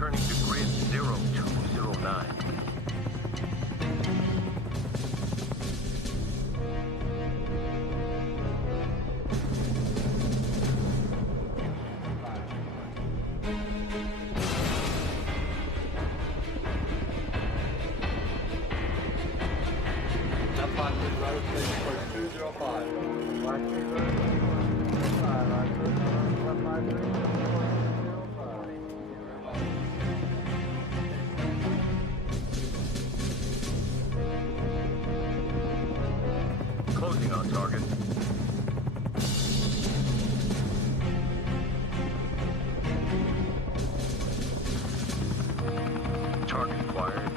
returning to grid 0209. Closing on target. Target acquired.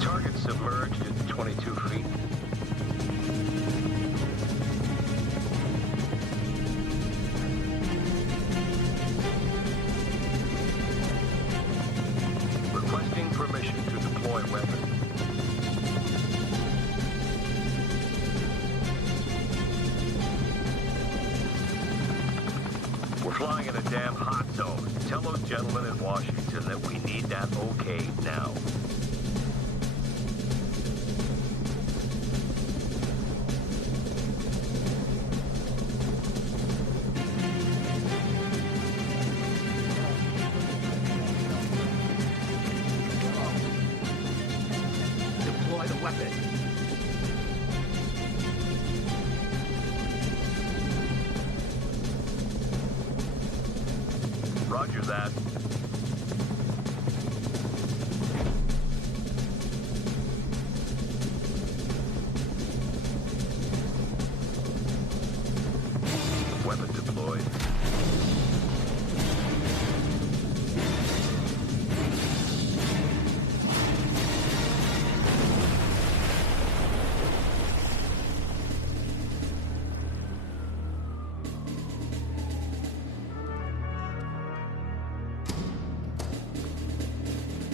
Target submerged at 22 feet. Requesting permission to deploy weapon. We're flying in a damn hot zone. Tell those gentlemen in Washington that we need that okay now. Deploy the weapon. Roger that. Weapon deployed.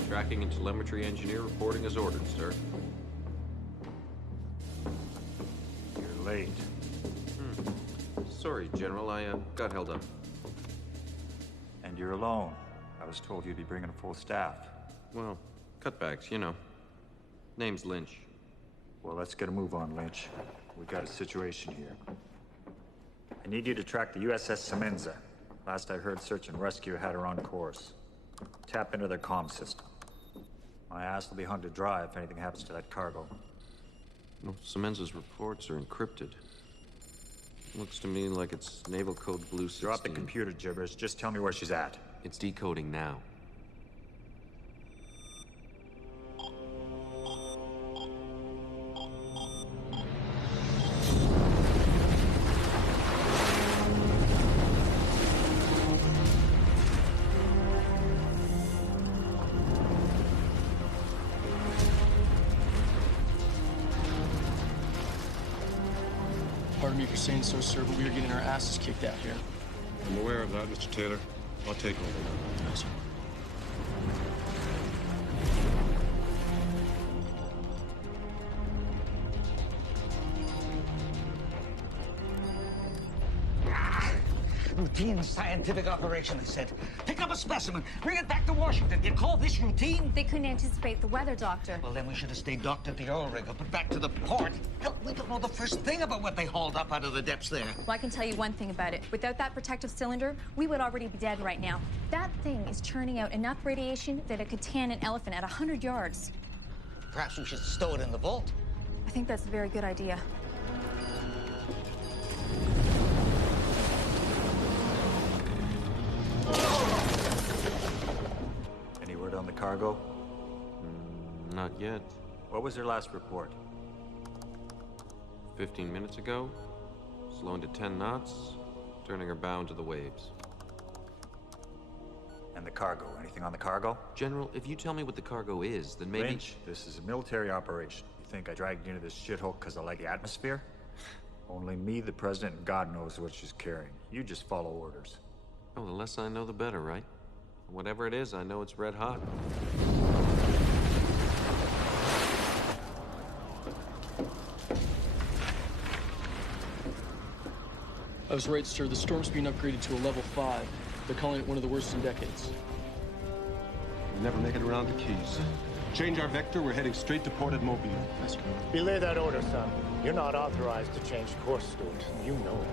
Tracking and telemetry engineer reporting as ordered, sir. You're late. Sorry, General, I got held up. And you're alone. I was told you'd be bringing a full staff. Well, cutbacks, you know. Name's Lynch. Well, let's get a move on, Lynch. We've got a situation here. I need you to track the USS Semenza. Last I heard, search and rescue had her on course. Tap into their comm system. My ass will be hung to dry if anything happens to that cargo. Well, Semenza's reports are encrypted. Looks to me like it's Naval Code Blue 16. Drop the computer gibberish. Just tell me where she's at. It's decoding now. Pardon me for saying so, sir, but we are getting our asses kicked out here. I'm aware of that, Mr. Taylor. I'll take over. Yes, sir. Routine scientific operation, they said. Pick up a specimen, bring it back to Washington. You call this routine? They couldn't anticipate the weather, Doctor. Well, then we should have stayed docked at the oil rig or put back to the port. Hell, we don't know the first thing about what they hauled up out of the depths there. Well, I can tell you one thing about it. Without that protective cylinder, we would already be dead right now. That thing is churning out enough radiation that it could tan an elephant at 100 yards. Perhaps we should stow it in the vault. I think that's a very good idea. Any word on the cargo? Not yet. What was her last report? 15 minutes ago, slowing to 10 knots, turning her bow into the waves. And the cargo? Anything on the cargo? General, if you tell me what the cargo is, then maybe... Lynch, this is a military operation. You think I dragged you into this shithole because I like the atmosphere? Only me, the president, and God knows what she's carrying. You just follow orders. Oh, the less I know, the better, right? Whatever it is, I know it's red hot. I was right, sir. The storm's being upgraded to a level 5. They're calling it one of the worst in decades. We'll never make it around the Keys. Change our vector, we're heading straight to Port at Mobile. Yes, sir. Belay that order, son. You're not authorized to change course, Stewart. You know it.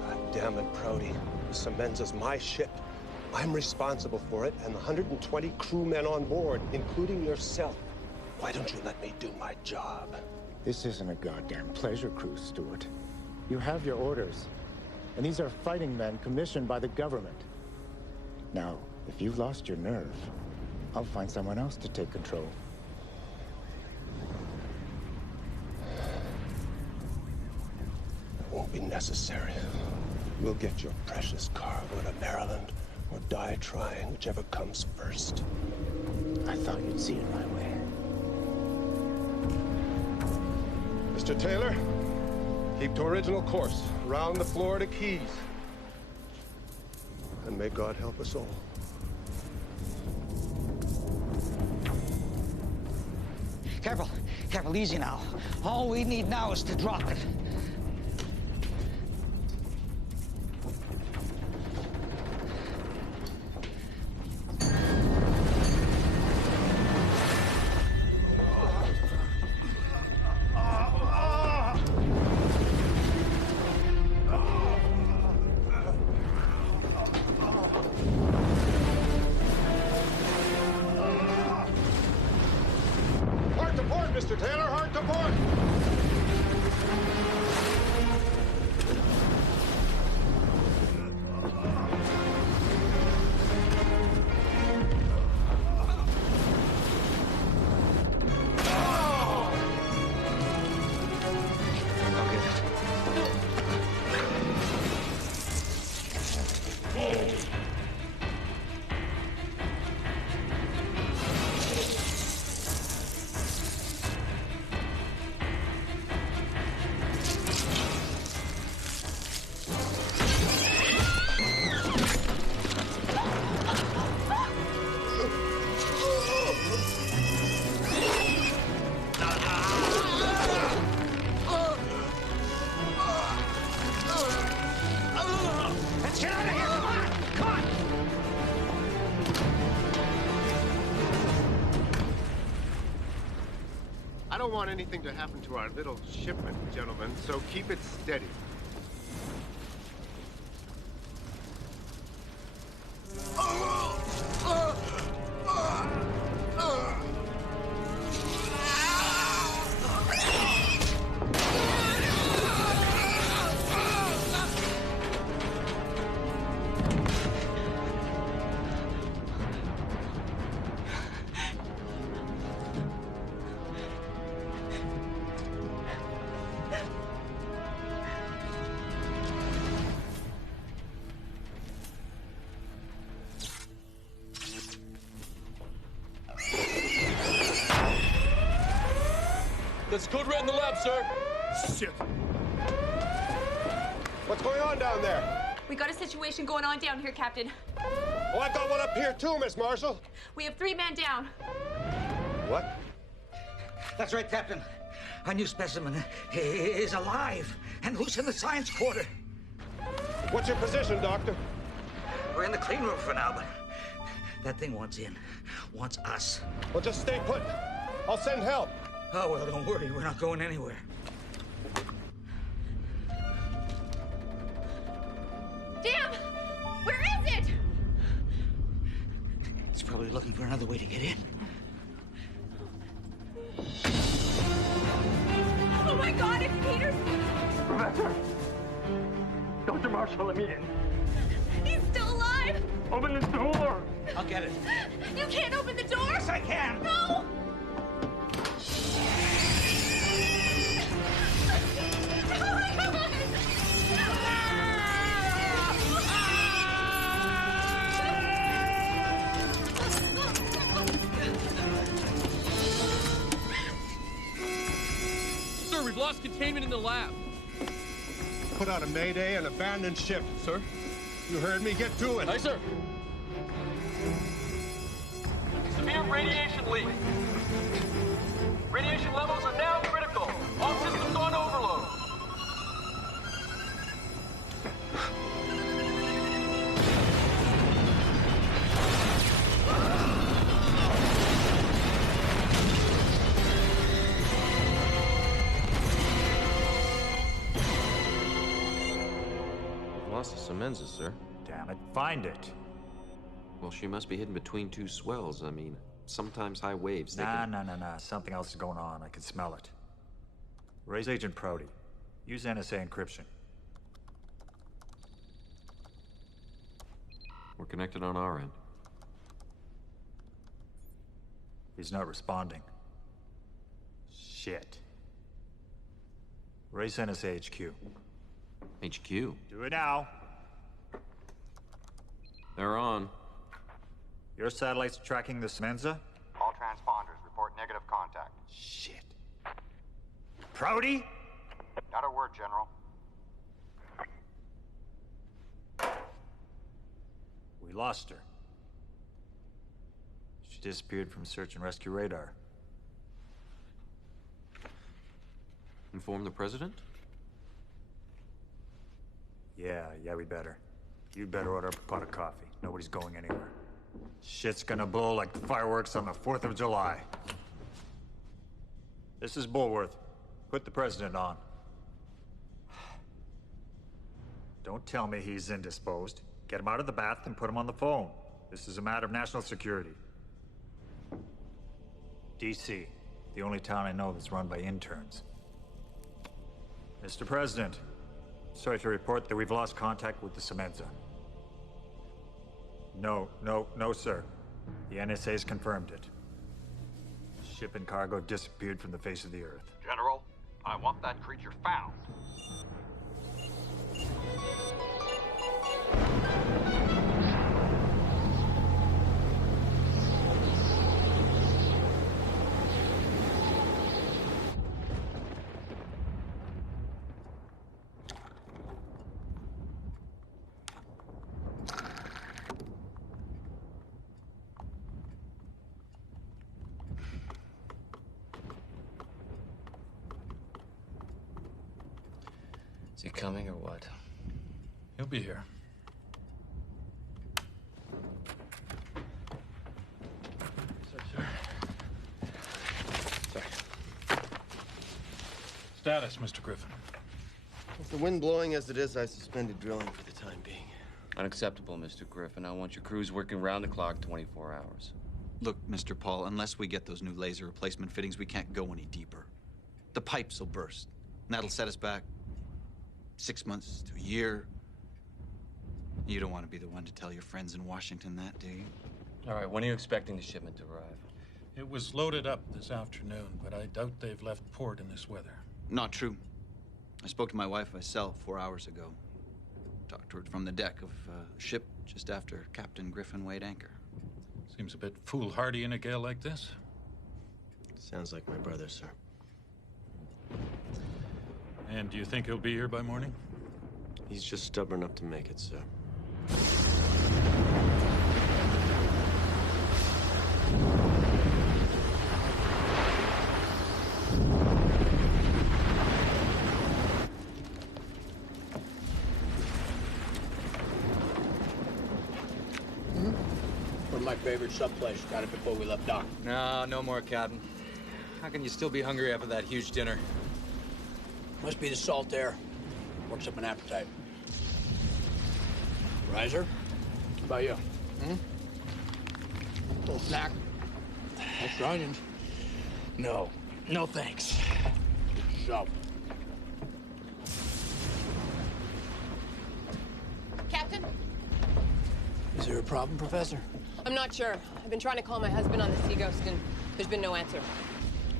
God damn it, Prouty. The Semenza's my ship. I'm responsible for it and the 120 crewmen on board, including yourself. Why don't you let me do my job? This isn't a goddamn pleasure cruise, Stewart. You have your orders. And these are fighting men commissioned by the government. Now, if you've lost your nerve, I'll find someone else to take control. It won't be necessary. We'll get your precious cargo to Maryland, or die trying, whichever comes first. I thought you'd see it my way. Mr. Taylor, keep to original course, around the Florida Keys. And may God help us all. Careful. Careful, easy now. All we need now is to drop it. Mr. Taylor, hard to port! I don't want anything to happen to our little shipment, gentlemen, so keep it steady. That's code red in the lab, sir. Shit. What's going on down there? We got a situation going on down here, Captain. Oh, I've got one up here too, Miss Marshall. We have 3 men down. What? That's right, Captain. Our new specimen is alive and loose in the science quarter. What's your position, Doctor? We're in the clean room for now, but that thing wants in. Wants us. Well, just stay put. I'll send help. Oh, well, don't worry. We're not going anywhere. Damn! Where is it? It's probably looking for another way to get in. Oh my God, it's Peters! Professor! Dr. Marshall, let me in. He's still alive! Open the door! I'll get it. You can't open the door! Yes, I can! No! Sir, we've lost containment in the lab. Put out a mayday and abandon ship. Sir? You heard me. Get to it. Aye, sir. Severe radiation leak. Radiation levels are now critical. All systems on overload. We've lost the Semenza, sir. Damn it, find it. Well, she must be hidden between two swells. I mean, sometimes high waves. Nah. Something else is going on. I can smell it. Raise Agent Prouty. Use NSA encryption. We're connected on our end. He's not responding. Shit. Raise NSA HQ. HQ? Do it now. They're on. Your satellite's tracking the Semenza? All transponders report negative contact. Shit. Prouty? Not a word, General. We lost her. She disappeared from search and rescue radar. Inform the president? Yeah, we better. You'd better order up a pot of coffee. Nobody's going anywhere. Shit's gonna blow like fireworks on the 4th of July. This is Bulworth. Put the president on. Don't tell me he's indisposed. Get him out of the bath and put him on the phone. This is a matter of national security. DC, the only town I know that's run by interns. Mr. President, sorry to report that we've lost contact with the Semenza. No, sir. The NSA's confirmed it. Ship and cargo disappeared from the face of the Earth. General, I want that creature found. Is he coming or what? He'll be here. Sorry. Status, Mr. Griffin. With the wind blowing as it is, I suspended drilling for the time being. Unacceptable, Mr. Griffin. I want your crews working round the clock 24 hours. Look, Mr. Paul, unless we get those new laser replacement fittings, we can't go any deeper. The pipes will burst, and that'll set us back 6 months to a year. You don't want to be the one to tell your friends in Washington that, do you? All right, when are you expecting the shipment to arrive? It was loaded up this afternoon, but I doubt they've left port in this weather. Not true. I spoke to my wife myself 4 hours ago. Talked to her from the deck of a ship just after Captain Griffin weighed anchor. Seems a bit foolhardy in a gale like this. Sounds like my brother, sir. And do you think he'll be here by morning? He's just stubborn enough to make it, sir. One of my favorite sub places. Got it before we left dock. No more, Captain. How can you still be hungry after that huge dinner? Must be the salt air. Works up an appetite. Riser? How about you? Little snack? Extra onions? No. No thanks. So. Captain? Is there a problem, Professor? I'm not sure. I've been trying to call my husband on the Sea Ghost, and there's been no answer.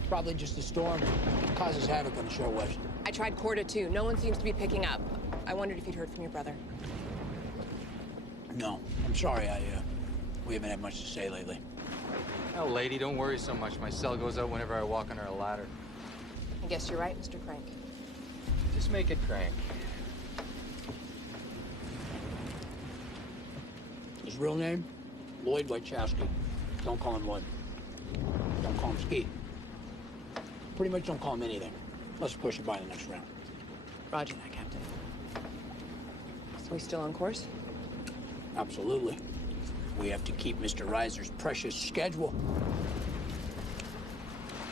Probably just a storm. Causes havoc on the shore west. I tried Corda, too. No one seems to be picking up. I wondered if you'd heard from your brother. No. I'm sorry. We haven't had much to say lately. Oh, lady, don't worry so much. My cell goes out whenever I walk under a ladder. I guess you're right, Mr. Crank. Just make it crank. His real name? Lloyd Wachowski. Don't call him Lloyd. Don't call him Ski. Pretty much don't call him anything. Let's push it by the next round. Roger that, Captain. So we still on course? Absolutely. We have to keep Mr. Reiser's precious schedule.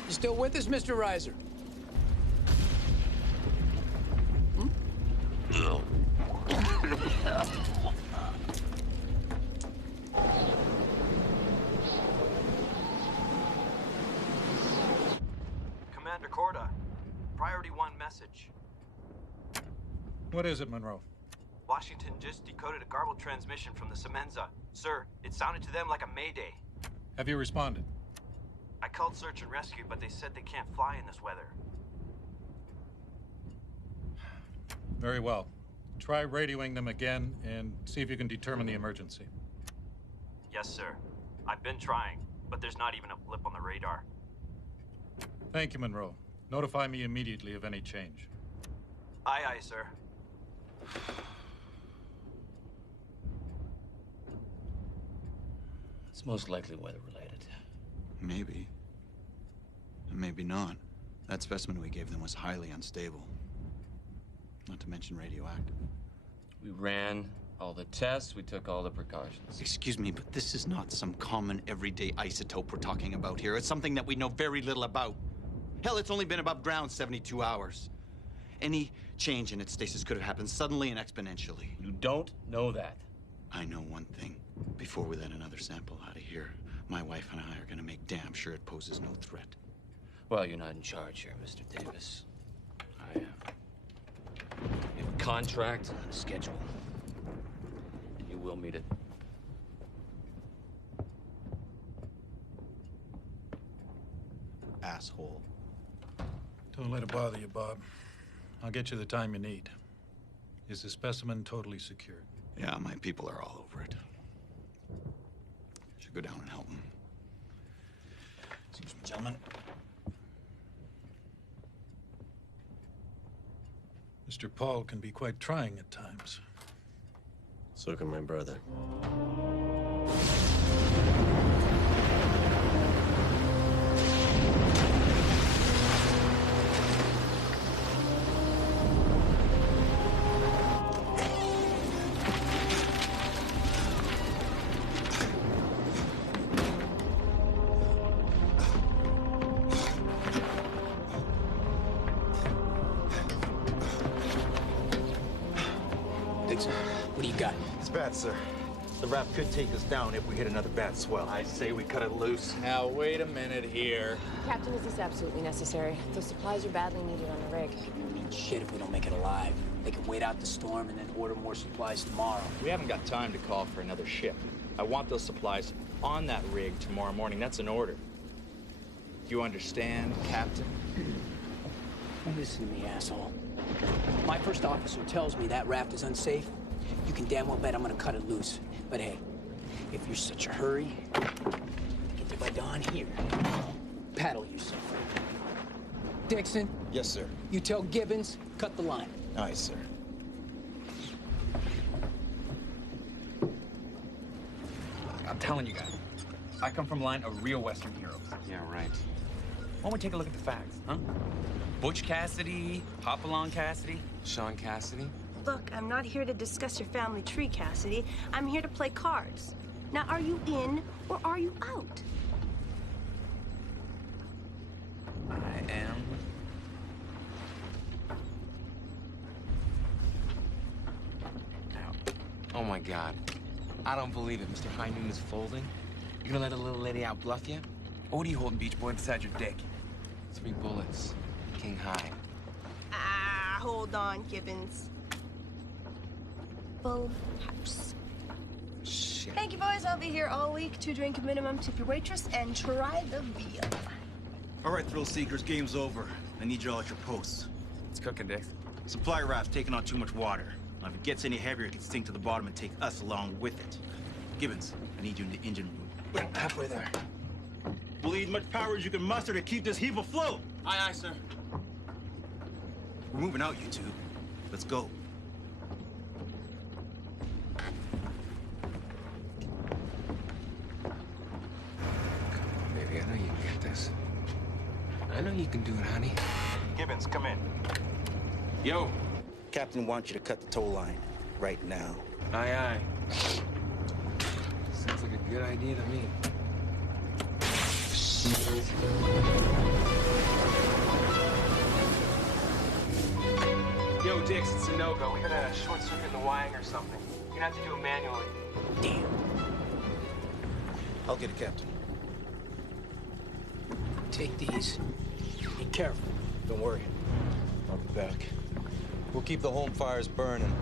You still with us, Mr. Reiser? No. Commander Corda, Priority 1 message. What is it, Monroe? Washington just decoded a garbled transmission from the Semenza. Sir, it sounded to them like a mayday. Have you responded? I called search and rescue, but they said they can't fly in this weather. Very well. Try radioing them again and see if you can determine the emergency. Yes, sir. I've been trying, but there's not even a blip on the radar. Thank you, Monroe. Notify me immediately of any change. Aye, aye, sir. It's most likely weather-related. Maybe. Maybe not. That specimen we gave them was highly unstable. Not to mention radioactive. We ran all the tests, we took all the precautions. Excuse me, but this is not some common everyday isotope we're talking about here. It's something that we know very little about. Hell, it's only been above ground 72 hours. Any change in its stasis could have happened suddenly and exponentially. You don't know that. I know one thing. Before we let another sample out of here, my wife and I are gonna make damn sure it poses no threat. Well, you're not in charge here, Mr. Davis. I am. We have a contract and a schedule. And you will meet it. Asshole. Don't let it bother you, Bob. I'll get you the time you need. Is the specimen totally secured? Yeah, my people are all over it. Should go down and help them. Excuse me, gentlemen. Mr. Paul can be quite trying at times. So can my brother. What do you got? It's bad, sir. The raft could take us down if we hit another bad swell. I say we cut it loose. Now, wait a minute here. Captain, is this absolutely necessary? Those supplies are badly needed on the rig. I mean, shit if we don't make it alive. They can wait out the storm and then order more supplies tomorrow. We haven't got time to call for another ship. I want those supplies on that rig tomorrow morning. That's an order. Do you understand, Captain? Listen to me, asshole. My first officer tells me that raft is unsafe. You can damn well bet I'm gonna cut it loose. But hey, if you're such a hurry, get there by dawn here. Paddle yourself. Dixon? Yes, sir. You tell Gibbons, cut the line. Aye, sir. I'm telling you guys, I come from a line of real Western heroes. Yeah, right. Why don't we take a look at the facts, huh? Butch Cassidy, Hopalong Cassidy. Sean Cassidy? Look, I'm not here to discuss your family tree, Cassidy. I'm here to play cards. Now, are you in or are you out? I am. Oh my God. I don't believe it. Mr. High Noon is folding. You gonna let a little lady out bluff you? What are you holding, Beach Boy, beside your dick? 3 bullets. King high. Ah, hold on, Gibbons. Full house. Shit. Thank you, boys. I'll be here all week. 2 drink minimum, tip your waitress, and try the veal. All right, thrill seekers, game's over. I need you all at your posts. It's cooking, Dix. Supply raft's taking on too much water. Now, if it gets any heavier, it can sink to the bottom and take us along with it. Gibbons, I need you in the engine room. We're halfway there. We'll need as much power as you can muster to keep this heap afloat. Aye, aye, sir. We're moving out, you two. Let's go. Come on, baby. I know you can get this. I know you can do it, honey. Gibbons, come in. Yo. Captain wants you to cut the tow line right now. Aye, aye. Sounds like a good idea to me. Yo, Dix, it's a no-go. We got a short circuit in the wiring or something. You're gonna have to do it manually. Damn. I'll get it, Captain. Take these. Be careful. Don't worry. I'll be back. We'll keep the home fires burning.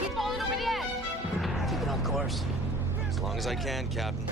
He's falling over the edge. Keep it on course. As long as I can, Captain.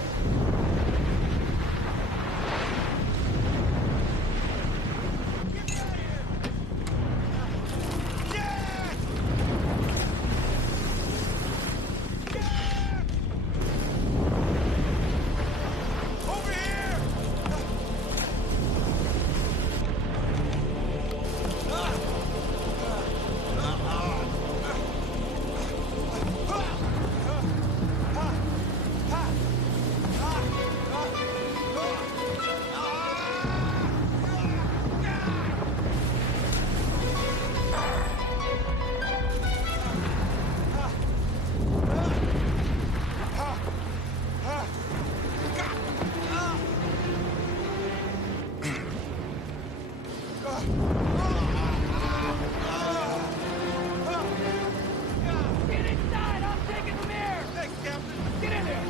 Get inside! I'm taking the mirror! Thanks, Captain! Get in there!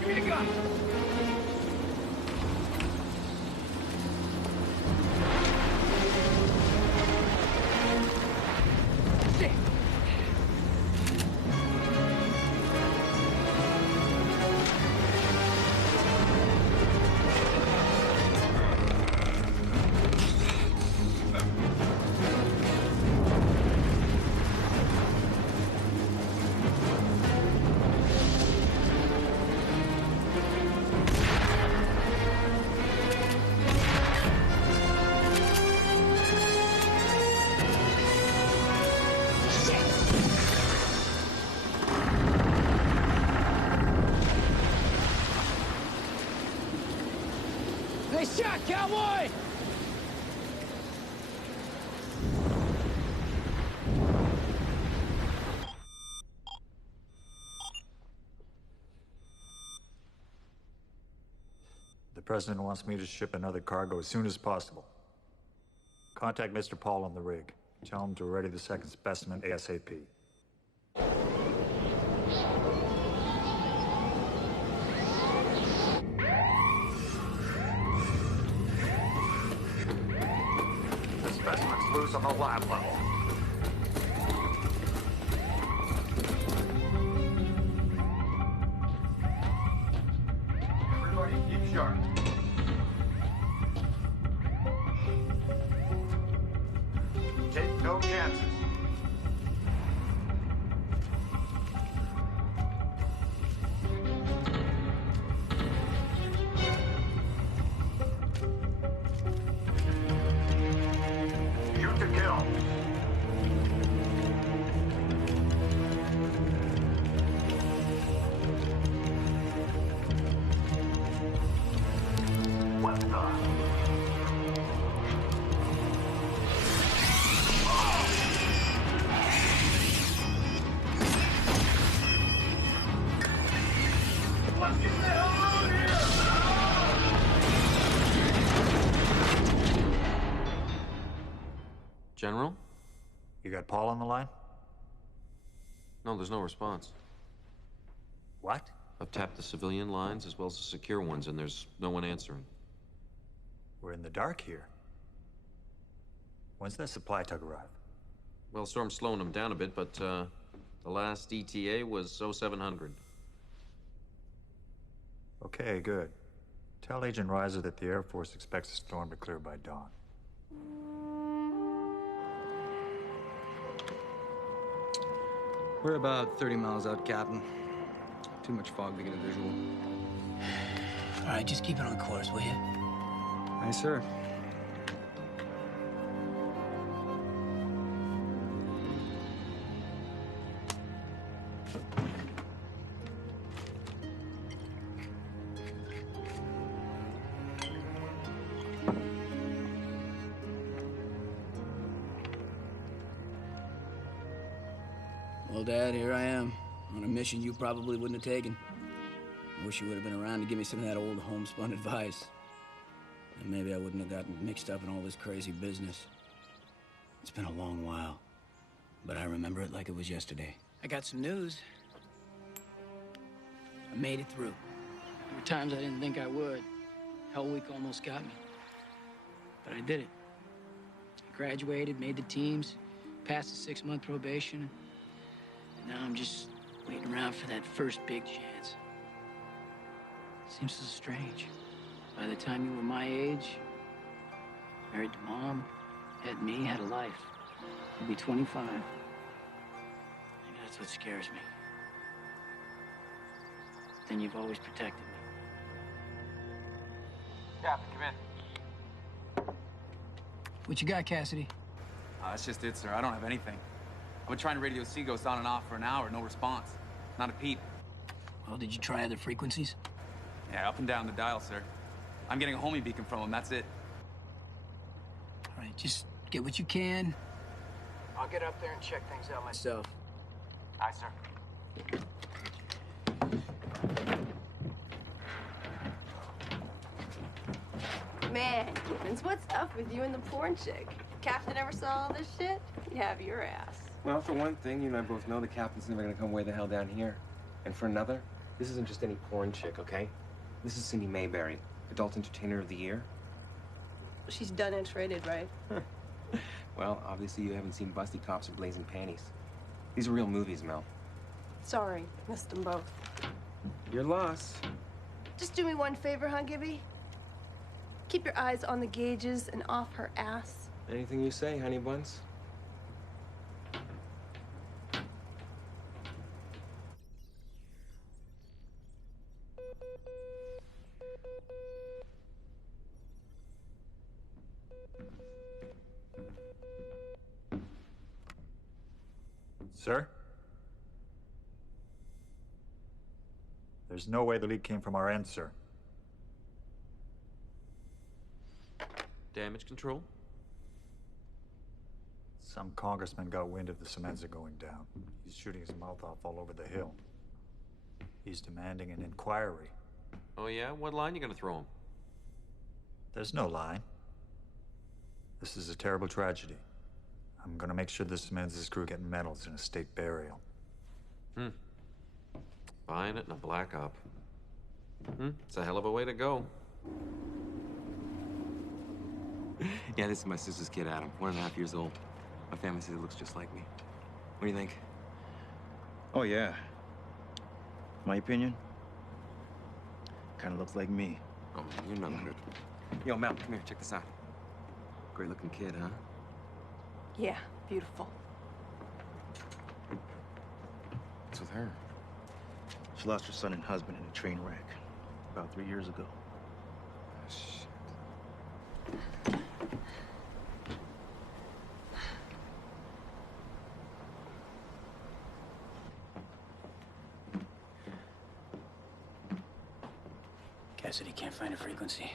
Give me the gun! Shit! Nice shot, cowboy! The President wants me to ship another cargo as soon as possible. Contact Mr. Paul on the rig. Tell him to ready the second specimen ASAP. The specimen's loose on the lab level. Everybody keep sharp. Take no chances. Shoot to kill. What the? Let's get the hell out of here! General? You got Paul on the line? No, there's no response. What? I've tapped the civilian lines as well as the secure ones, and there's no one answering. We're in the dark here. When's that supply tug arrive? Well, Storm's slowing them down a bit, but the last ETA was 0700. Okay, good. Tell Agent Reiser that the Air Force expects the storm to clear by dawn. We're about 30 miles out, Captain. Too much fog to get a visual. All right, just keep it on course, will you? Aye, sir. Well, Dad, here I am, on a mission you probably wouldn't have taken. I wish you would have been around to give me some of that old homespun advice. And maybe I wouldn't have gotten mixed up in all this crazy business. It's been a long while, but I remember it like it was yesterday. I got some news. I made it through. There were times I didn't think I would. Hell Week almost got me. But I did it. I graduated, made the teams, passed the 6-month probation. And now I'm just waiting around for that first big chance. Seems so strange. By the time you were my age, married to Mom, had me, had a life. You'll be 25. Maybe that's what scares me. Then you've always protected me. Captain, come in. What you got, Cassidy? That's just it, sir. I don't have anything. I've been trying to radio Seaghost on and off for an hour, no response. Not a peep. Well, did you try other frequencies? Yeah, up and down the dial, sir. I'm getting a homie beacon from him, that's it. All right, just get what you can. I'll get up there and check things out myself. Aye, sir. Man, Gibbons, what's up with you and the porn chick? Captain ever saw all this shit? You have your ass. Well, for one thing, you and I both know the captain's never gonna come way the hell down here. And for another, this isn't just any porn chick, okay? This is Cindy Mayberry, Adult Entertainer of the Year. She's done X-rated, right? Well, obviously you haven't seen Busty Cops or Blazing Panties. These are real movies, Mel. Sorry, missed them both. Your loss. Just do me one favor, huh, Gibby? Keep your eyes on the gauges and off her ass. Anything you say, honey buns. Sir? There's no way the leak came from our end, sir. Damage control? Some congressman got wind of the Semenza going down. He's shooting his mouth off all over the hill. He's demanding an inquiry. Oh yeah? What line you gonna throw him? There's no line. This is a terrible tragedy. I'm gonna make sure the Semenza's crew get medals and a state burial. Buying it in a black op. It's a hell of a way to go. Yeah, this is my sister's kid, Adam. 1.5 years old. My family says he looks just like me. What do you think? Oh, yeah. My opinion? Kind of looks like me. Oh, man, you're not good. Yo, Mel, come here. Check this out. Great-looking kid, huh? Yeah, beautiful. What's with her? She lost her son and husband in a train wreck about 3 years ago. Oh, shit. Cassidy can't find a frequency.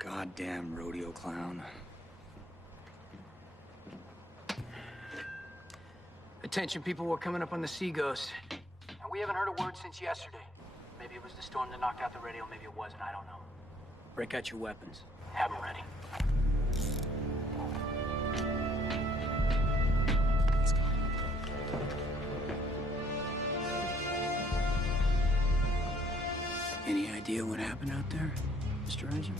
Goddamn rodeo clown. Attention, people, we're coming up on the Seaghost. And we haven't heard a word since yesterday. Maybe it was the storm that knocked out the radio, maybe it wasn't, I don't know. Break out your weapons. Have them ready. Any idea what happened out there, Mr. Reiser?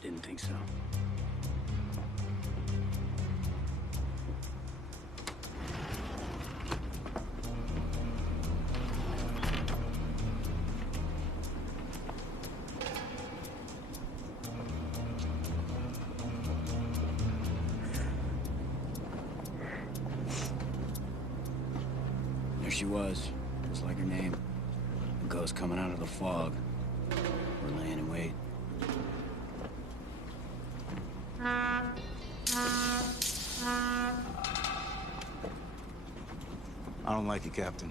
Didn't think so. she was. Just like her name. A ghost coming out of the fog. We're laying in wait. I don't like it, Captain.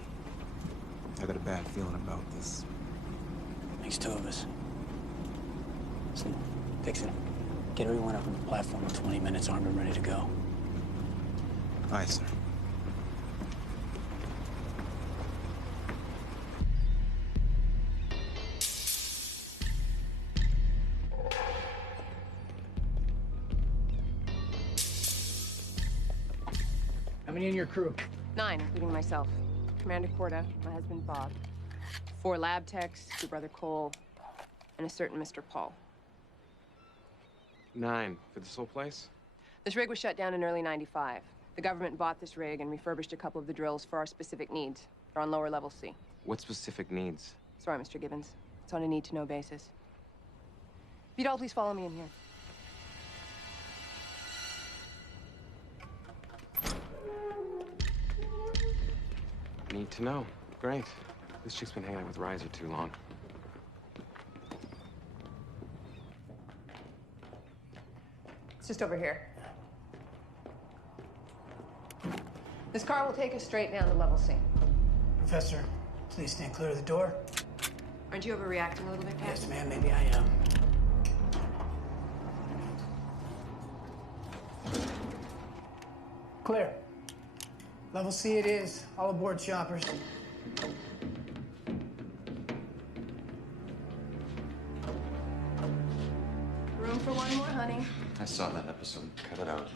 I got a bad feeling about this. Makes two of us. Listen, Dixon, get everyone up on the platform in 20 minutes, armed and ready to go. Aye, sir. How many in your crew? 9, including myself. Commander Corda, my husband Bob, 4 lab techs, your brother Cole, and a certain Mr. Paul. 9 for this whole place? This rig was shut down in early '95. The government bought this rig and refurbished a couple of the drills for our specific needs. They're on lower level C. What specific needs? Sorry, Mr. Gibbons. It's on a need-to-know basis. If you'd all please follow me in here. Need to know. Great. This chick's been hanging out with Riser too long. It's just over here. This car will take us straight down to level C. Professor, please stand clear of the door. Aren't you overreacting a little bit, Pat? Yes, ma'am, maybe I am. Clear. Level C it is. All aboard, shoppers. Room for one more, honey. I saw that episode. Cut it out.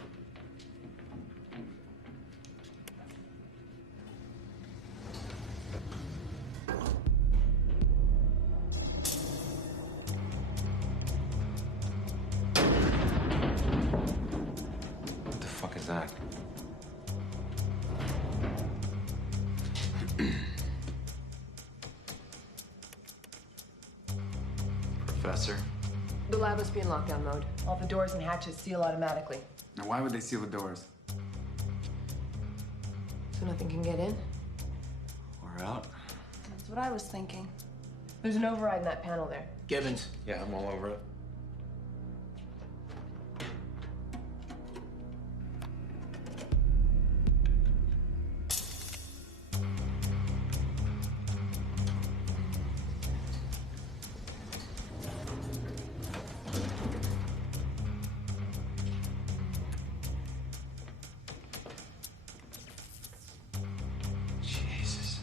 What the fuck is that? Professor? The lab must be in lockdown mode. All the doors and hatches seal automatically, Now, why would they seal the doors? so nothing can get in. We're out. That's what I was thinking. There's an override in that panel there. Gibbons. Yeah, I'm all over it. Jesus.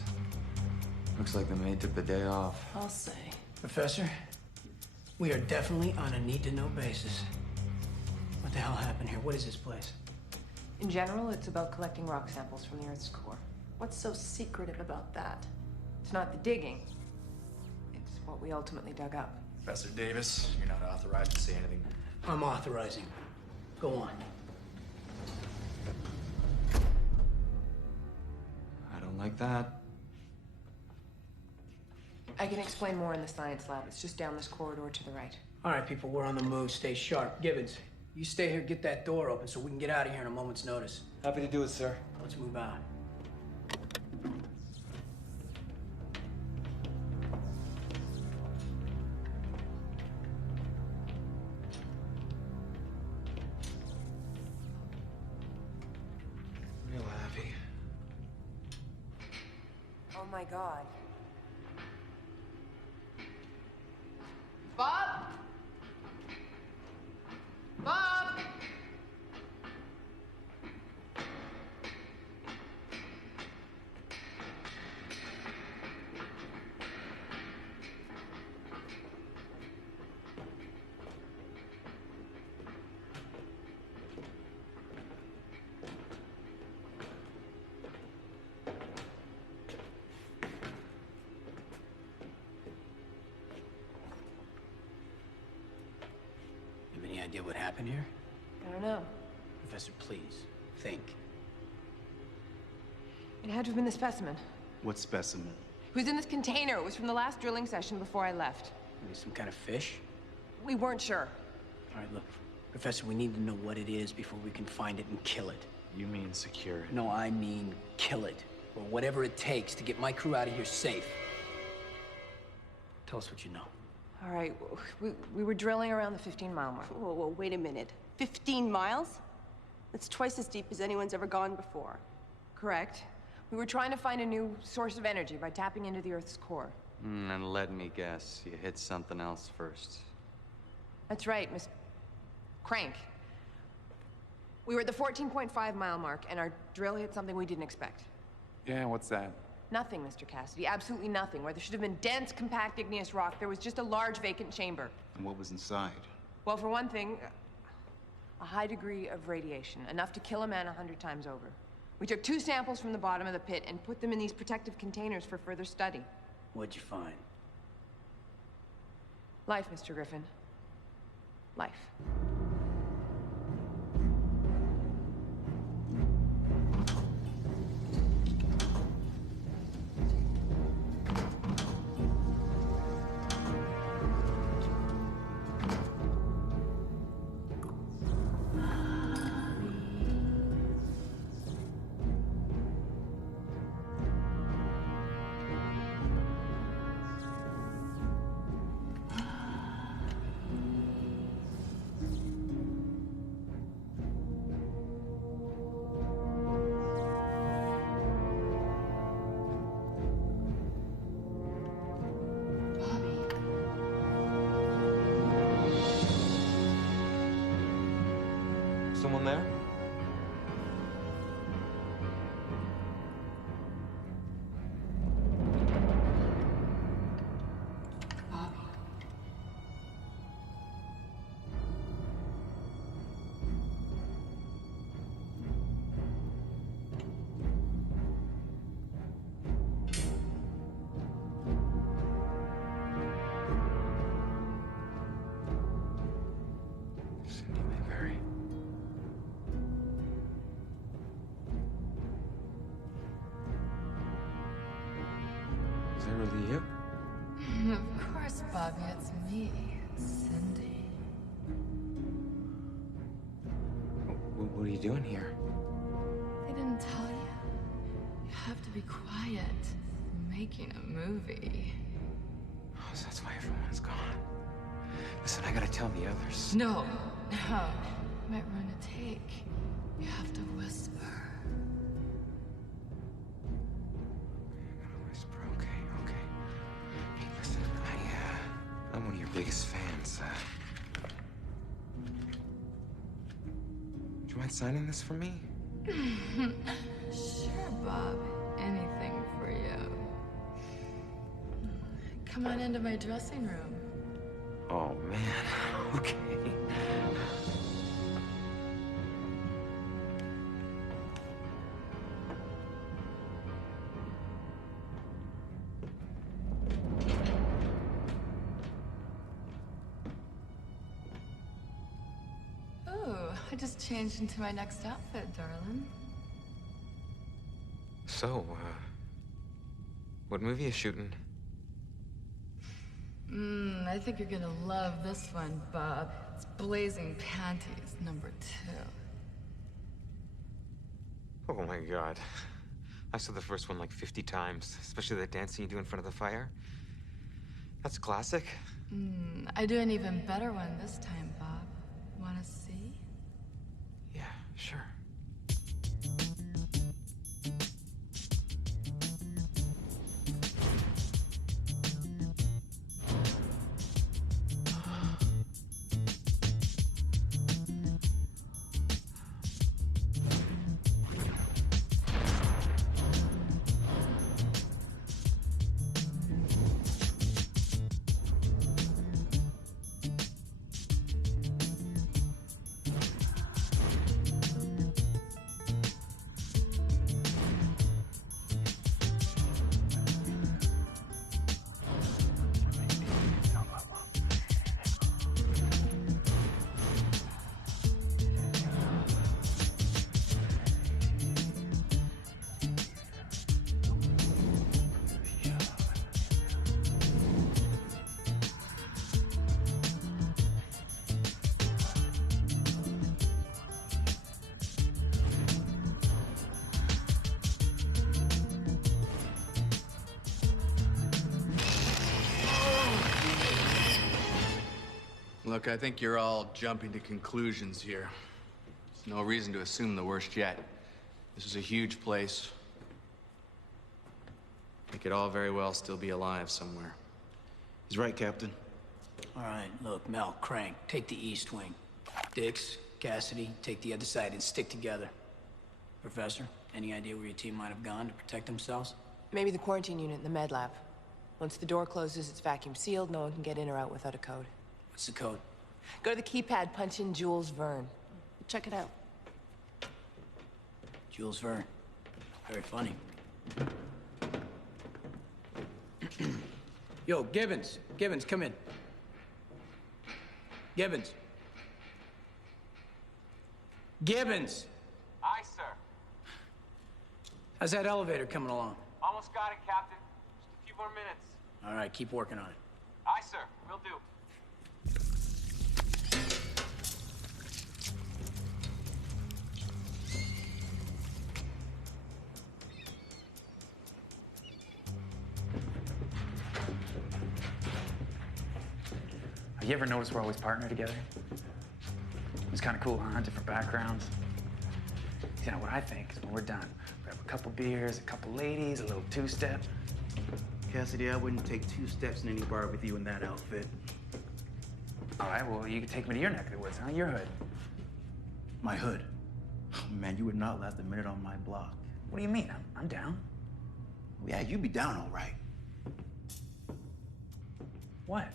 Looks like the maid took the day off. I'll say. Professor, we are definitely on a need-to-know basis. What the hell happened here? What is this place? In general, it's about collecting rock samples from the Earth's core. What's so secretive about that? It's not the digging. It's what we ultimately dug up. Professor Davis, you're not authorized to say anything. I'm authorizing. Go on. I don't like that. I can explain more in the science lab. It's just down this corridor to the right. All right, people, we're on the move. Stay sharp. Gibbons, you stay here, get that door open so we can get out of here in a moment's notice. Happy to do it, sir. Let's move out. Real happy. Oh my God. Bob? Bob? Have any idea what happened here? I don't know. Professor, please, think. It had to have been the specimen. What specimen? It was in this container. It was from the last drilling session before I left. Maybe some kind of fish? We weren't sure. All right, look, Professor, we need to know what it is before we can find it and kill it. You mean secure it? No, I mean kill it. or whatever it takes to get my crew out of here safe. Tell us what you know. All right, we were drilling around the 15-mile mark. Whoa, wait a minute. 15 miles? That's twice as deep as anyone's ever gone before. Correct. We were trying to find a new source of energy by tapping into the Earth's core. And let me guess, you hit something else first. That's right, Miss Crank. We were at the 14.5-mile mark, and our drill hit something we didn't expect. Yeah, what's that? Nothing, Mr. Cassidy. Absolutely nothing. Where there should have been dense, compact igneous rock, there was just a large vacant chamber. And what was inside? Well, for one thing, a high degree of radiation, enough to kill a man 100 times over. We took 2 samples from the bottom of the pit and put them in these protective containers for further study. What'd you find? Life, Mr. Griffin. Life. Someone there? Is that really you? Of course, Bobby, it's me, Cindy. What are you doing here? They didn't tell you? You have to be quiet. We're making a movie. Oh, so that's why everyone's gone. Listen, I gotta tell the others. No. Might ruin a take. You have to whisper. Okay. Hey, listen, I'm one of your biggest fans. Do you mind signing this for me? Sure, Bob. Anything for you. Come on into my dressing room. Oh, man. Okay. Ooh, I just changed into my next outfit, darling. So, what movie you shooting? I think you're gonna love this one, Bob. It's Blazing Panties, #2. Oh my god. I saw the first one like 50 times, especially that dance scene you do in front of the fire. That's classic. I do an even better one this time, Bob. Wanna see? Yeah, sure. Look, I think you're all jumping to conclusions here. There's no reason to assume the worst yet. This is a huge place. It could all very well still be alive somewhere. He's right, Captain. All right, look, Mel, Crank, take the east wing. Dix, Cassidy, take the other side and stick together. Professor, any idea where your team might have gone to protect themselves? Maybe the quarantine unit in the med lab. Once the door closes, it's vacuum sealed. No one can get in or out without a code. What's the code? Go to the keypad, punch in Jules Verne. Check it out. Jules Verne. Very funny. Yo, Gibbons. Gibbons, come in. Gibbons. Gibbons! Aye, sir. How's that elevator coming along? Almost got it, Captain. Just a few more minutes. All right, keep working on it. Aye, sir. Will do. You ever notice we're always partnered together? It's kind of cool, huh? Different backgrounds. You know what I think is when we're done, grab a couple beers, a couple ladies, a little two-step. Cassidy, I wouldn't take 2 steps in any bar with you in that outfit. All right, well, you can take me to your neck of the woods, huh? Your hood. My hood? Oh, man, you would not last a minute on my block. What do you mean? I'm down. Yeah, you'd be down all right. What?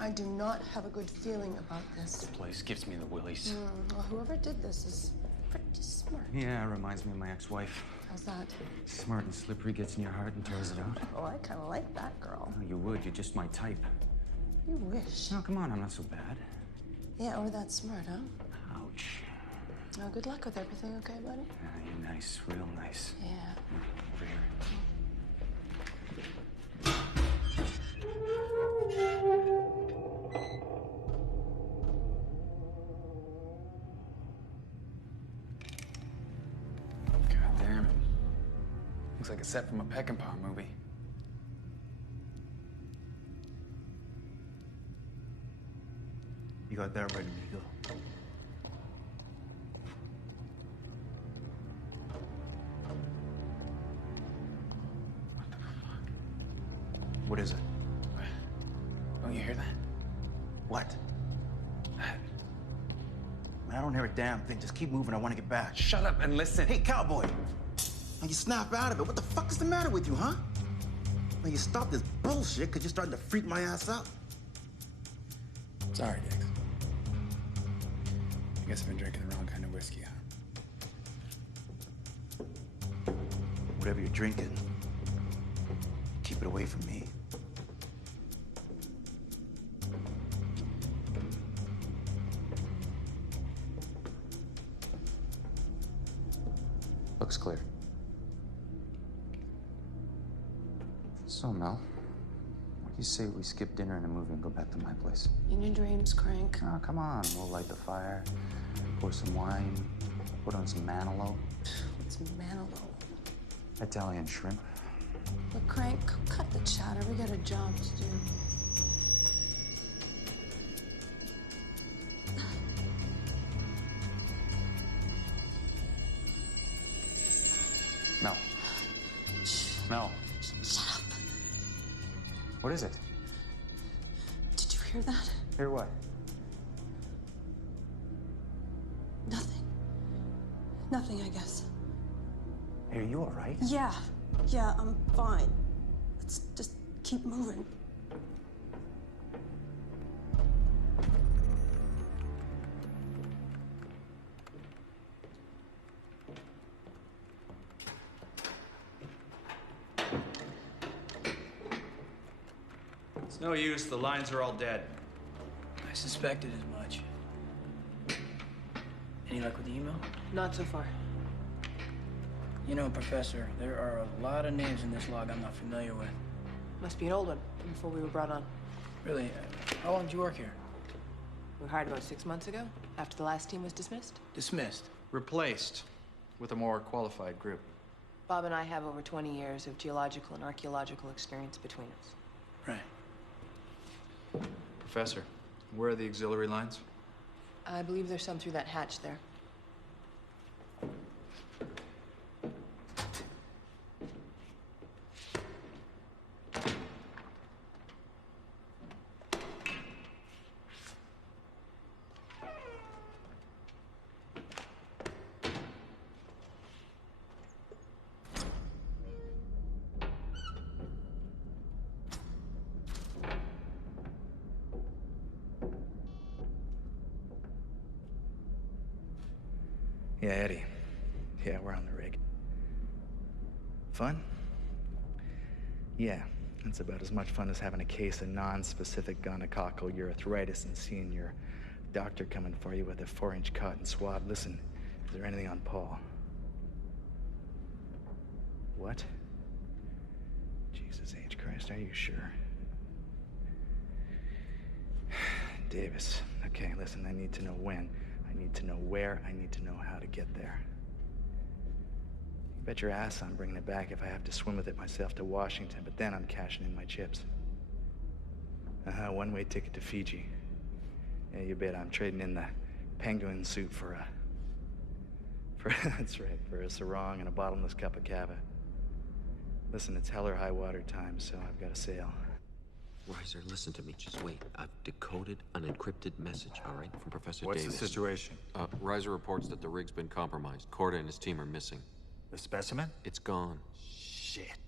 I do not have a good feeling about this. This place gives me the willies. Well, whoever did this is pretty smart. Yeah, it reminds me of my ex-wife. How's that? Smart and slippery, gets in your heart and tears it out. Oh, I kind of like that girl. Oh, you would. You're just my type. You wish. No, come on. I'm not so bad. Yeah, or that smart, huh? Ouch. Oh, good luck with everything, okay, buddy? Yeah, you're nice. Real nice. Yeah. Over here. God damn it. Looks like a set from a Peck and Paw movie. You got that ready to go. What is it? Don't you hear that? What? Man, I don't hear a damn thing. Just keep moving. I want to get back. Shut up and listen. Hey, cowboy. Now you snap out of it. What the fuck is the matter with you, huh? Now you stop this bullshit because you're starting to freak my ass out. Sorry, Dix. I guess I've been drinking the wrong kind of whiskey, huh? Whatever you're drinking, keep it away from me. Looks clear. So, Mel, what do you say we skip dinner and a movie and go back to my place? In your dreams, Crank. Oh, come on. We'll light the fire, pour some wine, put on some manilow. What's Manilow? Italian shrimp. Look, Crank, cut the chatter. We got a job to do. Mel. Mel. Shut up. What is it? Did you hear that? Hear what? Nothing. Nothing, I guess. Are you all right? Yeah. Yeah, I'm fine. Let's just keep moving. It's no use. The lines are all dead. I suspected as much. Any luck with the email? Not so far. You know, Professor, there are a lot of names in this log I'm not familiar with. Must be an old one, from before we were brought on. Really? How long did you work here? We were hired about 6 months ago, after the last team was dismissed. Dismissed? Replaced with a more qualified group. Bob and I have over 20 years of geological and archaeological experience between us. Right. Professor, where are the auxiliary lines? I believe there's some through that hatch there. Yeah, Eddie. Yeah, we're on the rig. Fun? Yeah, it's about as much fun as having a case of non-specific gonococcal urethritis and seeing your doctor coming for you with a 4-inch cotton swab. Listen, is there anything on Paul? What? Jesus H. Christ, are you sure? Davis. Okay, listen, I need to know when. I need to know where. I need to know how to get there. You bet your ass I'm bringing it back if I have to swim with it myself to Washington, but then I'm cashing in my chips. One-way ticket to Fiji. Yeah, you bet I'm trading in the penguin suit for that's right, for a sarong and a bottomless cup of cava. Listen, it's hell or high water time, so I've got to sail. Reiser, listen to me. Just wait. I've decoded an encrypted message, all right, from Professor Davis. What's the situation? Reiser reports that the rig's been compromised. Corda and his team are missing. The specimen? It's gone. Shit.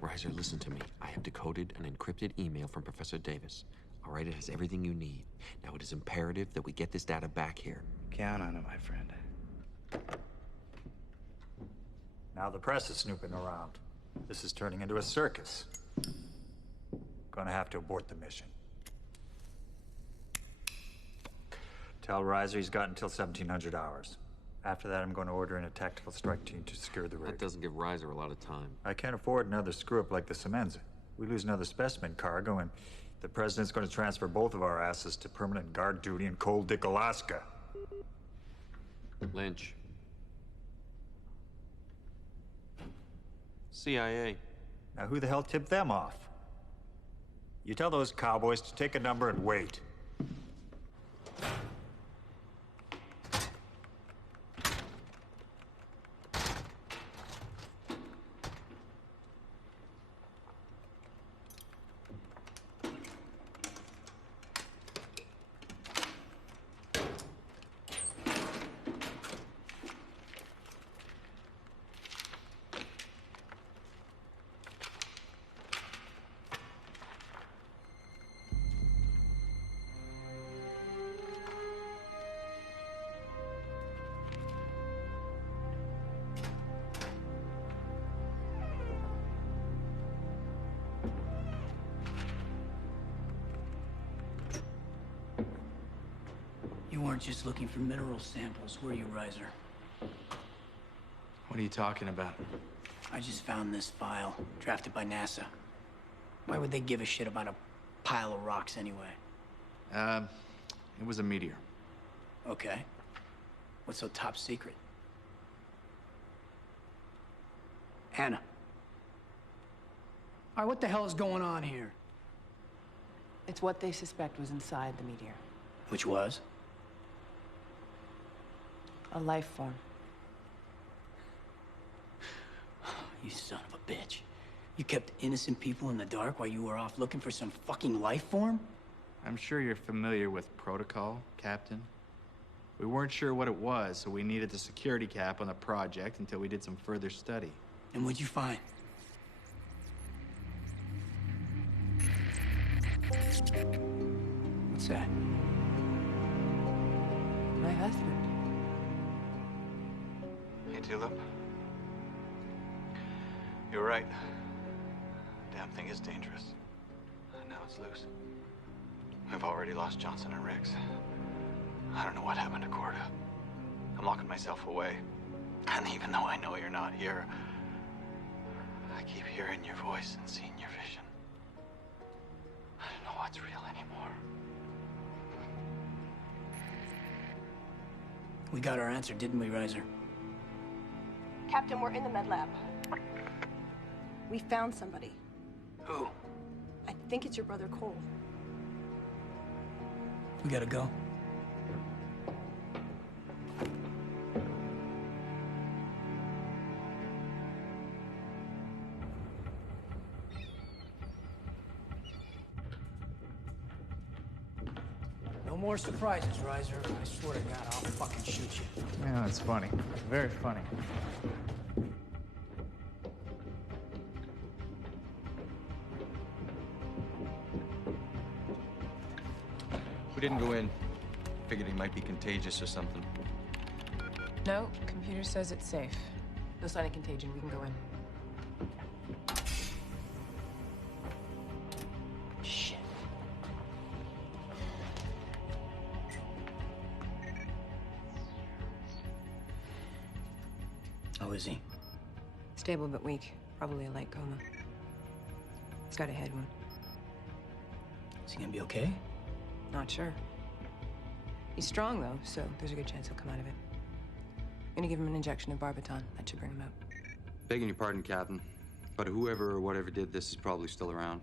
Reiser, listen to me. I have decoded an encrypted email from Professor Davis. All right, it has everything you need. Now, it is imperative that we get this data back here. Count on it, my friend. Now the press is snooping around. This is turning into a circus. Gonna have to abort the mission. Tell Reiser he's got until 1700 hours. After that, I'm going to order in a tactical strike team to secure the rig. That doesn't give Reiser a lot of time. I can't afford another screw-up like the Semenza. We lose another specimen cargo, and the president's going to transfer both of our asses to permanent guard duty in Cold Dick, Alaska. Lynch. CIA. Now who the hell tipped them off? You tell those cowboys to take a number and wait. You weren't just looking for mineral samples, were you, Reiser? What are you talking about? I just found this file, drafted by NASA. Why would they give a shit about a pile of rocks anyway? It was a meteor. Okay. What's so top secret? Anna. All right, what the hell is going on here? It's what they suspect was inside the meteor. Which was? A life form. You son of a bitch. You kept innocent people in the dark while you were off looking for some fucking life form? I'm sure you're familiar with protocol, Captain. We weren't sure what it was, so we needed the security cap on the project until we did some further study. And what'd you find? What's that? My husband. Hey, Tulip. You're right. Damn thing is dangerous. And now it's loose. We've already lost Johnson and Riggs. I don't know what happened to Corda. I'm locking myself away. And even though I know you're not here, I keep hearing your voice and seeing your vision. I don't know what's real anymore. We got our answer, didn't we, Reiser? Captain, we're in the med lab. We found somebody. Who? I think it's your brother Cole. We gotta go. No more surprises, Reiser. I swear to God, I'll fucking shoot you. Yeah, that's funny. Very funny. We didn't go in. Figured he might be contagious or something. No, computer says it's safe. No sign of contagion. We can go in. Shit. How is he? Stable but weak. Probably a light coma. He's got a head wound. Is he gonna be okay? Not sure. He's strong, though, so there's a good chance he'll come out of it. I'm gonna give him an injection of Barbiton. That should bring him out. Begging your pardon, Captain, but whoever or whatever did this is probably still around.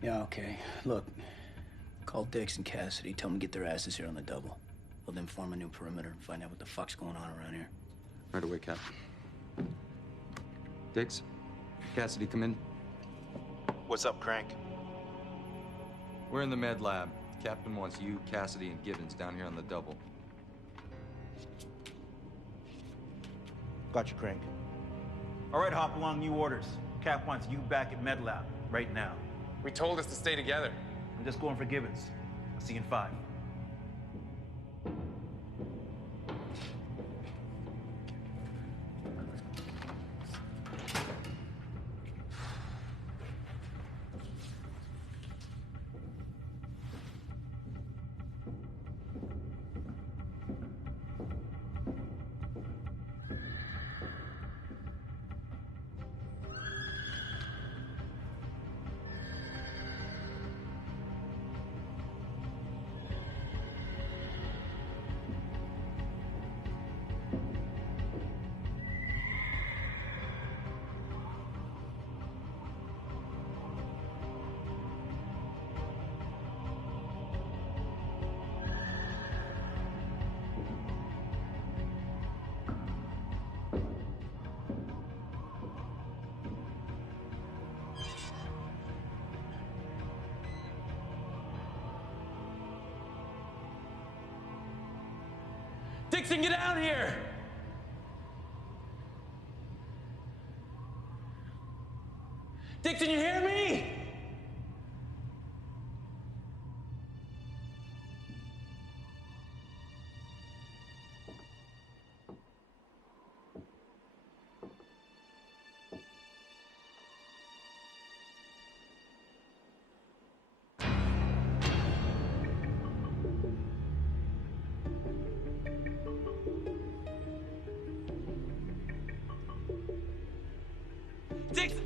Yeah, okay. Look, call Dix and Cassidy. Tell them to get their asses here on the double. We'll then form a new perimeter and find out what the fuck's going on around here. Right away, Captain. Dix, Cassidy, come in. What's up, Crank? We're in the med lab. Captain wants you, Cassidy, and Gibbons down here on the double. Got you, Crank. All right, hop along, new orders. Cap wants you back at Med Lab right now. We told us to stay together. I'm just going for Gibbons. I'll see you in 5. Dixon, get out here! Dixon, you hear me? Dixon!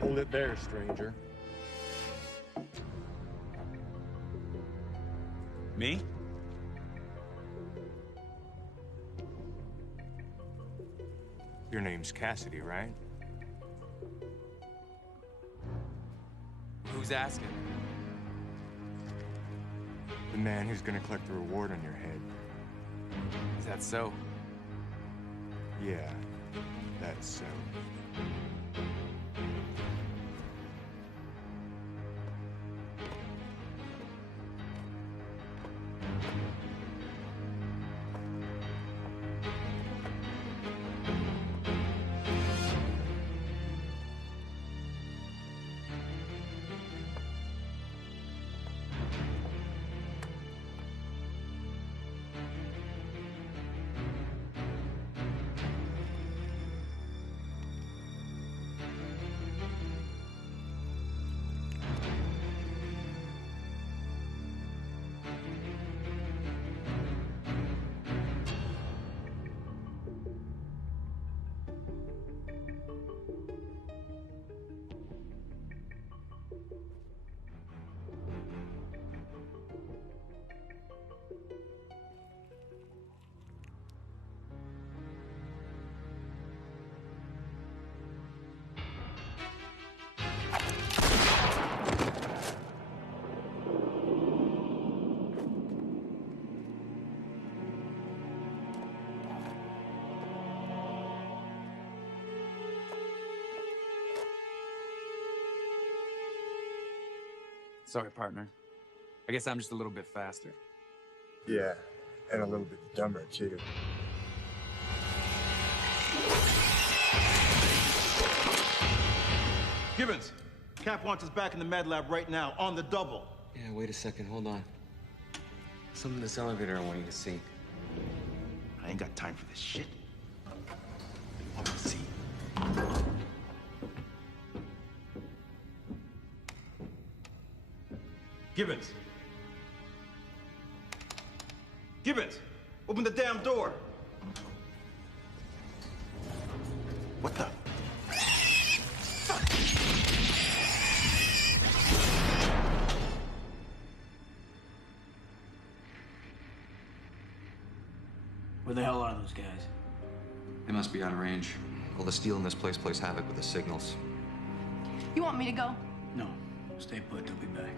Hold it there, stranger. Me? Your name's Cassidy, right? Who's asking? The man who's gonna collect the reward on your head. Is that so? Yeah, that's so. Sorry, partner. I guess I'm just a little bit faster. Yeah, and a little bit dumber, too. Gibbons, Cap wants us back in the med lab right now, on the double. Yeah, wait a second. Hold on. Something in this elevator I want you to see. I ain't got time for this shit. I want to see. Gibbons. Gibbons, open the damn door. What the? Where the hell are those guys? They must be out of range. All the steel in this place plays havoc with the signals. You want me to go? No. Stay put, they'll be back.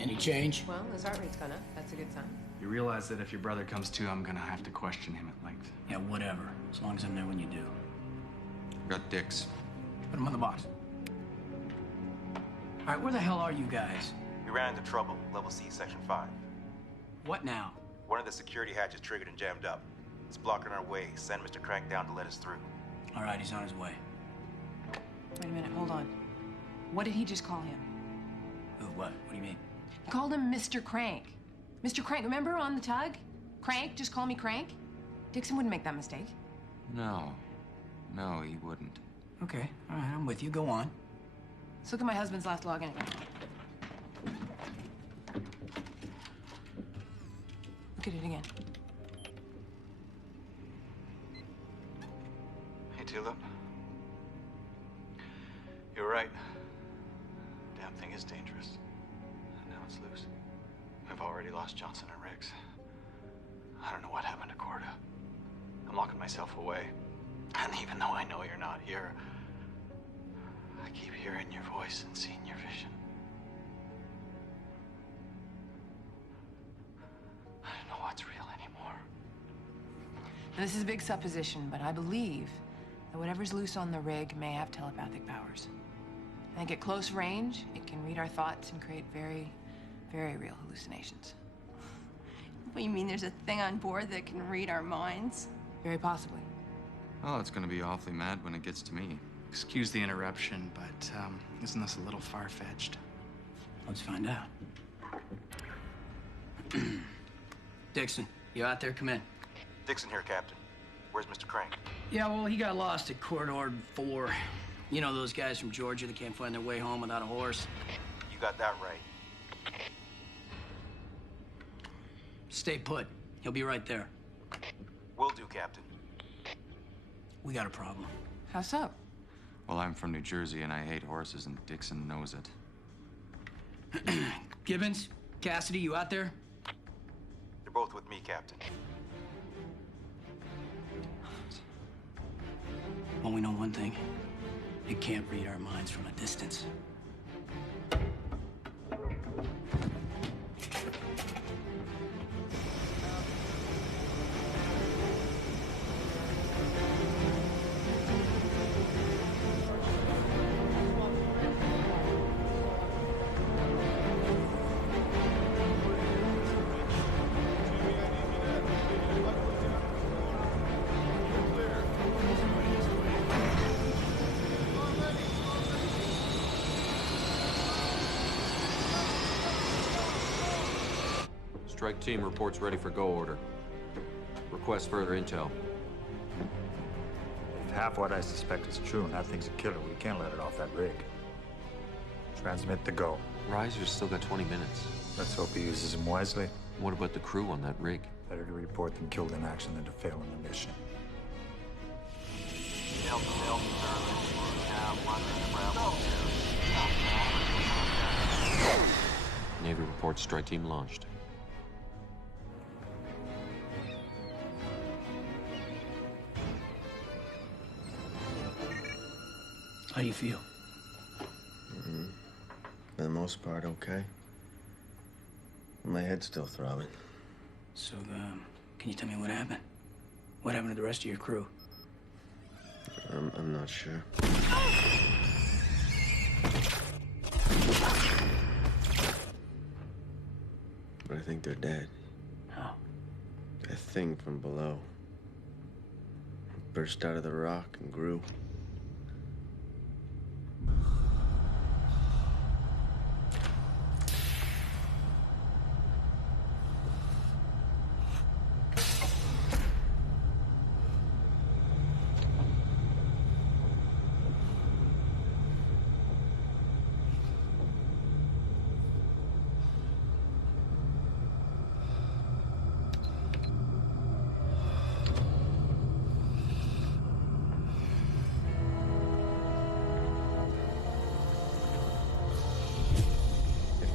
Any change? Well, his heart rate's gone up. That's a good sign. You realize that if your brother comes to, I'm gonna have to question him at length. Yeah, whatever. As long as I'm there when you do. Got Dix. Put him on the box. All right, where the hell are you guys? We ran into trouble. Level C, Section 5. What now? One of the security hatches triggered and jammed up. It's blocking our way. Send Mr. Crank down to let us through. All right, he's on his way. Wait a minute, hold on. What did he just call him? Who, what? What do you mean? He called him Mr. Crank. Mr. Crank, remember on the tug? Crank, just call me Crank? Dixon wouldn't make that mistake. No. No, he wouldn't. Okay, all right, I'm with you. Go on. Let's look at my husband's last login. Look at it again. Hey, Tulip. You're right. Damn thing is dangerous. And now it's loose. We've already lost Johnson and Riggs. I don't know what happened to Corda. I'm locking myself away. And even though I know you're not here, I keep hearing your voice and seeing your vision. I don't know what's real anymore. Now, this is a big supposition, but I believe that whatever's loose on the rig may have telepathic powers. I think at close range, it can read our thoughts and create very, very real hallucinations. What, you mean there's a thing on board that can read our minds? Very possibly. Oh, it's gonna be awfully mad when it gets to me. Excuse the interruption, but isn't this a little far-fetched? Let's find out. Dixon, you out there? Come in. Dixon here, Captain. Where's Mr. Crank? Yeah, well, he got lost at Corridor 4. You know those guys from Georgia that can't find their way home without a horse? You got that right. Stay put. He'll be right there. Will do, Captain. We got a problem. How so? Well, I'm from New Jersey and I hate horses, and Dixon knows it. Gibbons, Cassidy, you out there? They're both with me, Captain. Well, we know one thing. It can't read our minds from a distance. Strike team reports ready for go order. Request further intel. If half what I suspect is true and that thing's a killer, we can't let it off that rig. Transmit the go. Riser's still got 20 minutes. Let's hope he uses them wisely. What about the crew on that rig? Better to report them killed in action than to fail in the mission. Navy reports strike team launched. How do you feel? For the most part, okay. My head's still throbbing. So, can you tell me what happened? What happened to the rest of your crew? I'm not sure. but I think they're dead. How? That thing from below. It burst out of the rock and grew.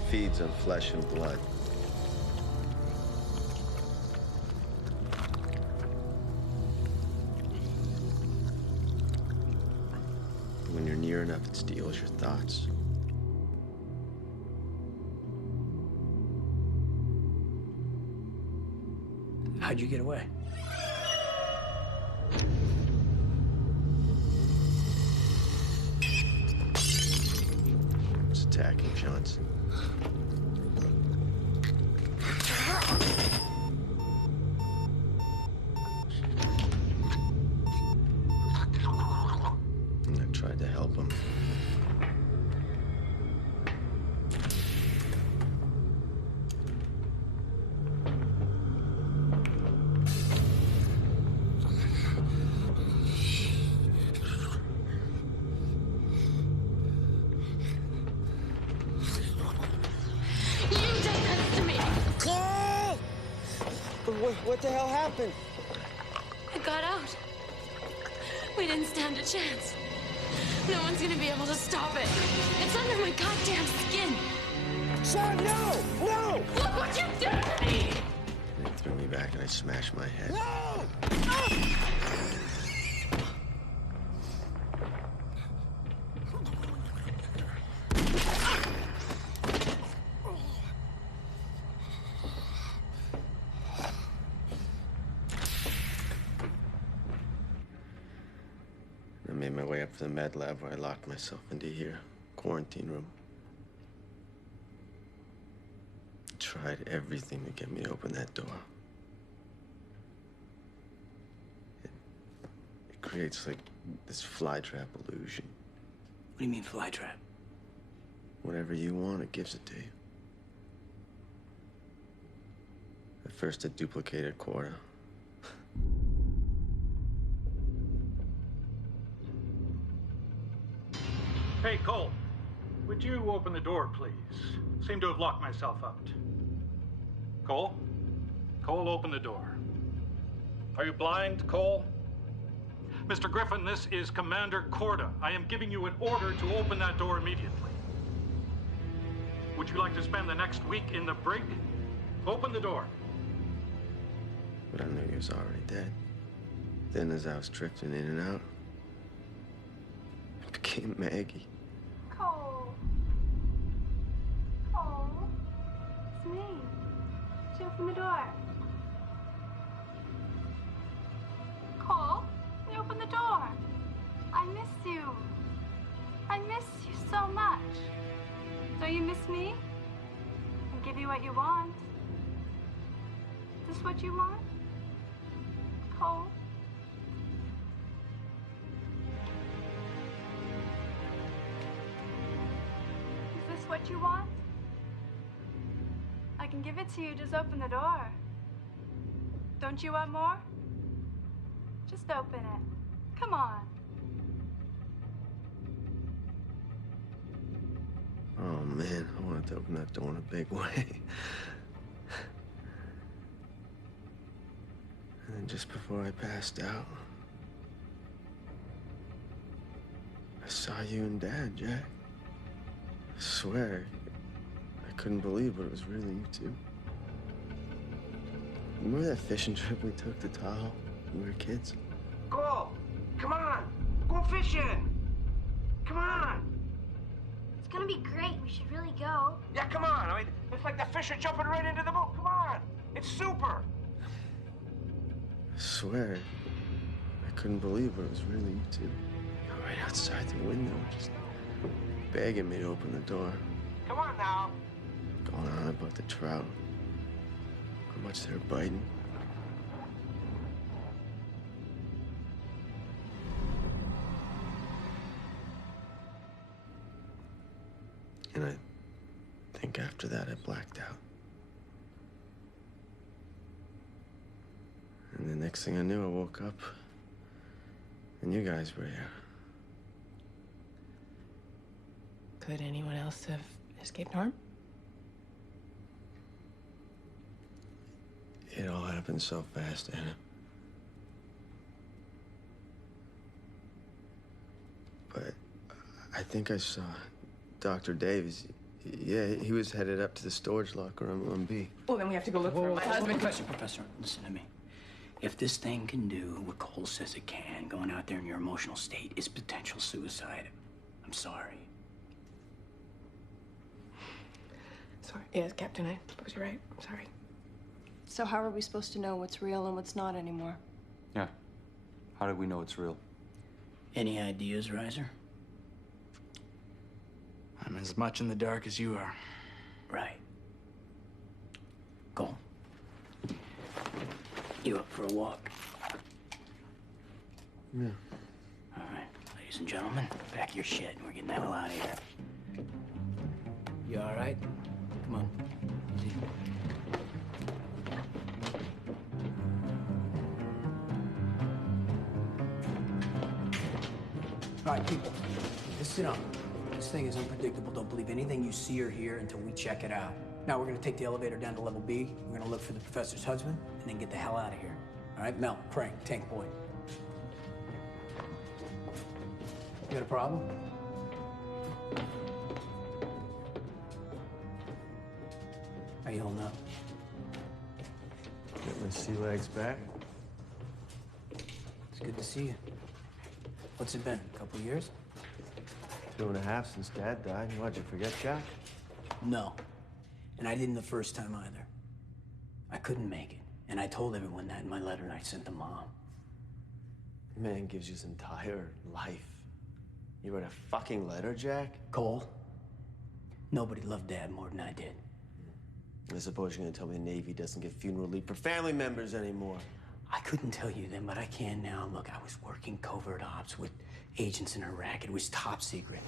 Feeds on flesh and blood. When you're near enough, it steals your thoughts. How'd you get away? It's attacking Johnson. And I tried to help him. What the hell happened? It got out. We didn't stand a chance. No one's gonna be able to stop it. It's under my goddamn skin. Son, no! No! Look what you did to me! They threw me back and I smashed my head. No! I made my way up to the med lab where I locked myself into here. Quarantine room. Tried everything to get me to open that door. It creates like this flytrap illusion. What do you mean, flytrap? Whatever you want, it gives it to you. At first, it duplicated Quora. Hey, Cole. Would you open the door, please? Seem to have locked myself out. Cole? Cole, open the door. Are you blind, Cole? Mr. Griffin, this is Commander Corda. I am giving you an order to open that door immediately. Would you like to spend the next week in the brig? Open the door. But I knew he was already dead. Then as I was drifting in and out, it became Maggie. Cole. Cole. It's me. Would you open the door? Cole, can you open the door? I miss you. I miss you so much. Don't you miss me? I'll give you what you want. Is this what you want? Cole? Is this what you want? I can give it to you, just open the door. Don't you want more? Just open it. Come on. Oh man, I wanted to open that door in a big way. And then just before I passed out, I saw you and Dad, Jack. I swear, I couldn't believe what it was really you two. Remember that fishing trip we took to Tahoe when we were kids? Cole, come on. Go fishing. Come on. It's gonna be great. We should really go. Yeah, come on. I mean, it's like the fish are jumping right into the boat. Come on. It's super. I swear, I couldn't believe what it was really you two. Right outside the window, just begging me to open the door. Come on now. Going on about the trout. how much they're biting. And I think after that, I blacked out. And the next thing I knew, I woke up, and you guys were here. Could anyone else have escaped harm? It all happened so fast, Anna. But I think I saw Dr. Davis. Yeah, he was headed up to the storage locker on B. Well, then we have to go look for him. My husband... Professor, listen to me. If this thing can do what Cole says it can, going out there in your emotional state is potential suicide. I'm sorry. Sorry. Yes, Captain, I suppose you're right. I'm sorry. So how are we supposed to know what's real and what's not anymore? Yeah. How do we know it's real? Any ideas, Reiser? I'm as much in the dark as you are. Right. Cole. You up for a walk? Yeah. All right, ladies and gentlemen, back your shit. We're getting the hell out of here. You all right? Come on. Easy. All right, people, listen up. This thing is unpredictable. Don't believe anything you see or hear until we check it out. Now, we're gonna take the elevator down to level B. We're gonna look for the professor's husband, and then get the hell out of here. All right, Mel, Crank, Tank Boy. You got a problem? How you holding up? Get my sea legs back. It's good to see you. What's it been, a couple years? 2.5 since Dad died. What'd you forget, Jack? No. And I didn't the first time either. I couldn't make it. And I told everyone that in my letter I sent to Mom. Man gives you his entire life. You wrote a fucking letter, Jack? Cole, nobody loved Dad more than I did. I suppose you're gonna tell me the Navy doesn't give funeral leave for family members anymore. I couldn't tell you then, but I can now. Look, I was working covert ops with agents in Iraq. It was top secret.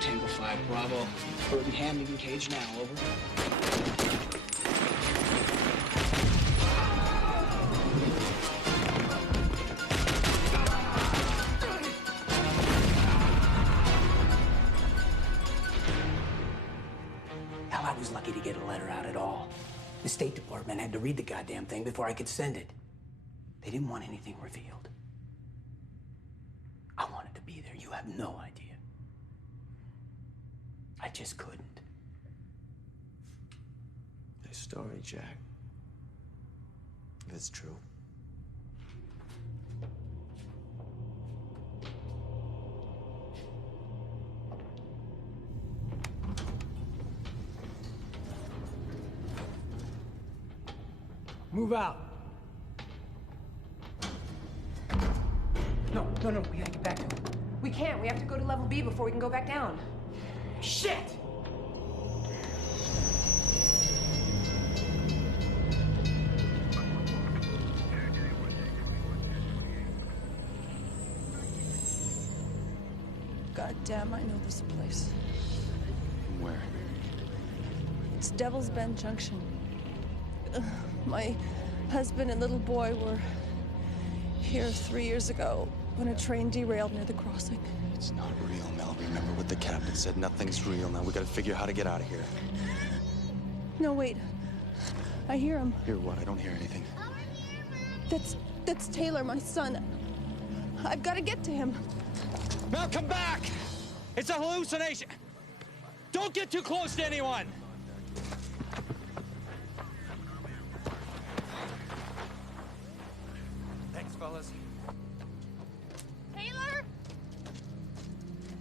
Tango 5, Bravo. Bird and Ham engaged now, over. Hell, I was lucky to get a letter out at all. The State Department had to read the goddamn thing before I could send it. They didn't want anything revealed. I wanted to be there. You have no idea. I just couldn't. Nice story, Jack. If it's true. Move out. No, we gotta get back to him. We can't. We have to go to level B before we can go back down. Shit! God damn, I know this place. Where? It's Devil's Bend Junction. My husband and little boy were here 3 years ago when a train derailed near the crossing. It's not real, Mel. Remember what the captain said. Nothing's real. Now we gotta figure out how to get out of here. No, wait. I hear him. Hear what? I don't hear anything. That's Taylor, my son. I've got to get to him. Mel, come back! It's a hallucination! Don't get too close to anyone! Thanks, fellas. Taylor?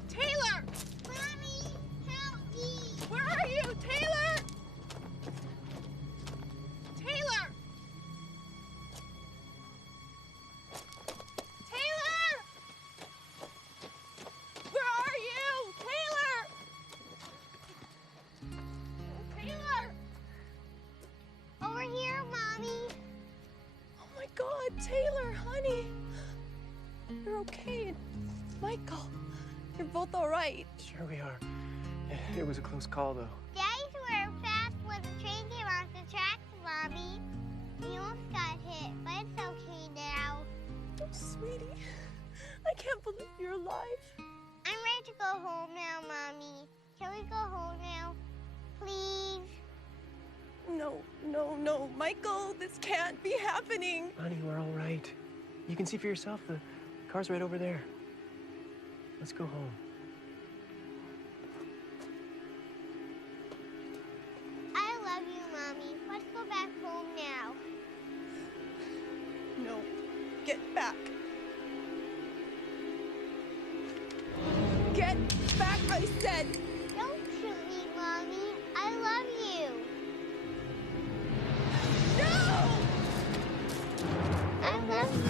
Taylor! Mommy, help me! Where are you, Taylor? Taylor! Taylor! Where are you? Taylor! Taylor! Over here, Mommy. Oh my God, Taylor, honey. You're okay. And Michael, you're both all right. Sure we are. It was a close call, though. Daddy swerved fast when the train came off the tracks, Mommy. We almost got hit, but it's okay now. Oh, sweetie. I can't believe you're alive. I'm ready to go home now, Mommy. Can we go home now? Please? No, Michael, this can't be happening. Honey, we're all right. You can see for yourself. The car's right over there. Let's go home. I love you, Mommy. Let's go back home now. No, get back. Get back, I said. Don't shoot me, Mommy. I love you. No! I love you.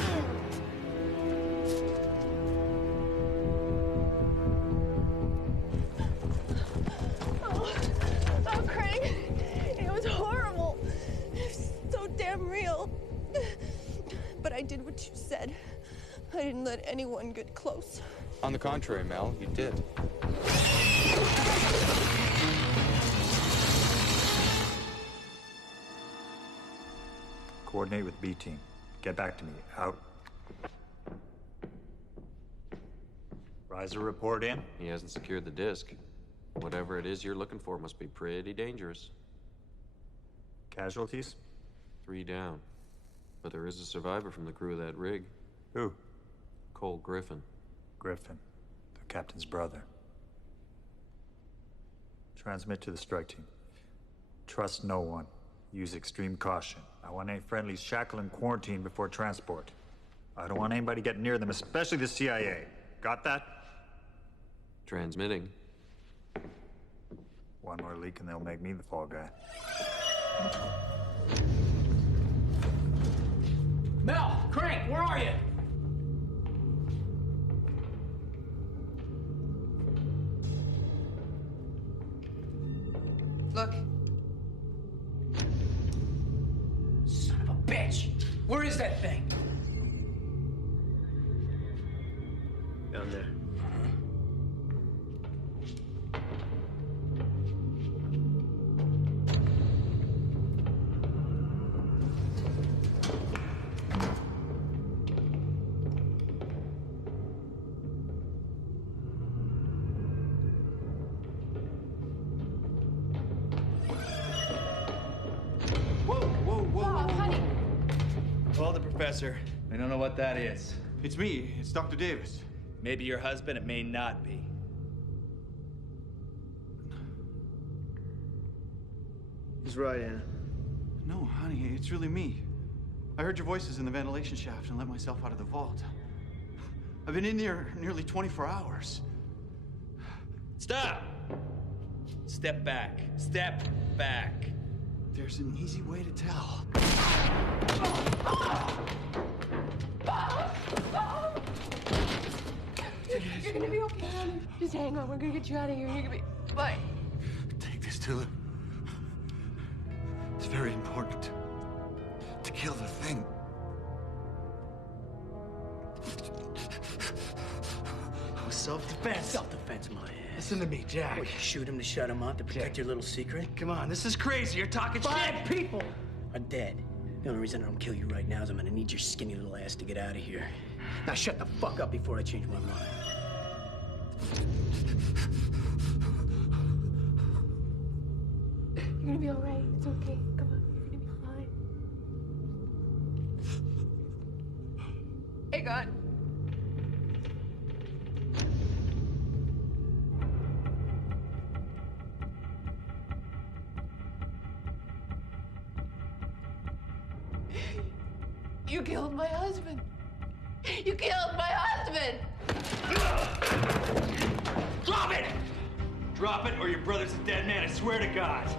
Oh, Craig, it was horrible. It was so damn real. But I did what you said. I didn't let anyone get close. On the contrary, Mel, you did. Coordinate with B team. Get back to me. Out. Riser report in. He hasn't secured the disc. Whatever it is you're looking for must be pretty dangerous. Casualties? 3 down. But there is a survivor from the crew of that rig. Who? Cole Griffin. Griffin, the captain's brother. Transmit to the strike team. Trust no one. Use extreme caution. I want any friendlies shackled and quarantined before transport. I don't want anybody getting near them, especially the CIA. Got that? Transmitting. One more leak and they'll make me the fall guy. Mel! Crank! Where are you? Look. Son of a bitch! Where is that thing? Down there. Call the professor. I don't know what that is. It's me. It's Dr. Davis. Maybe your husband, it may not be. He's right, Anna. No, honey, it's really me. I heard your voices in the ventilation shaft and let myself out of the vault. I've been in there nearly 24 hours. Stop! Step back. Step back. There's an easy way to tell. You're gonna be okay, honey. Just hang on. We're gonna get you out of here. You're gonna be fine. Take this to him. It's very important to kill the thing. Self-defense. Self-defense, my ass. Listen to me, Jack. What, you shoot him to shut him up to protect your little secret? Come on, this is crazy. You're talking shit. 5 people are dead. The only reason I don't kill you right now is I'm gonna need your skinny little ass to get out of here. Now shut the fuck up before I change my mind. You're gonna be all right. It's okay. Come on. You're gonna be fine. hang on. You killed my husband. You killed my husband! Drop it! Drop it, or your brother's a dead man, I swear to God.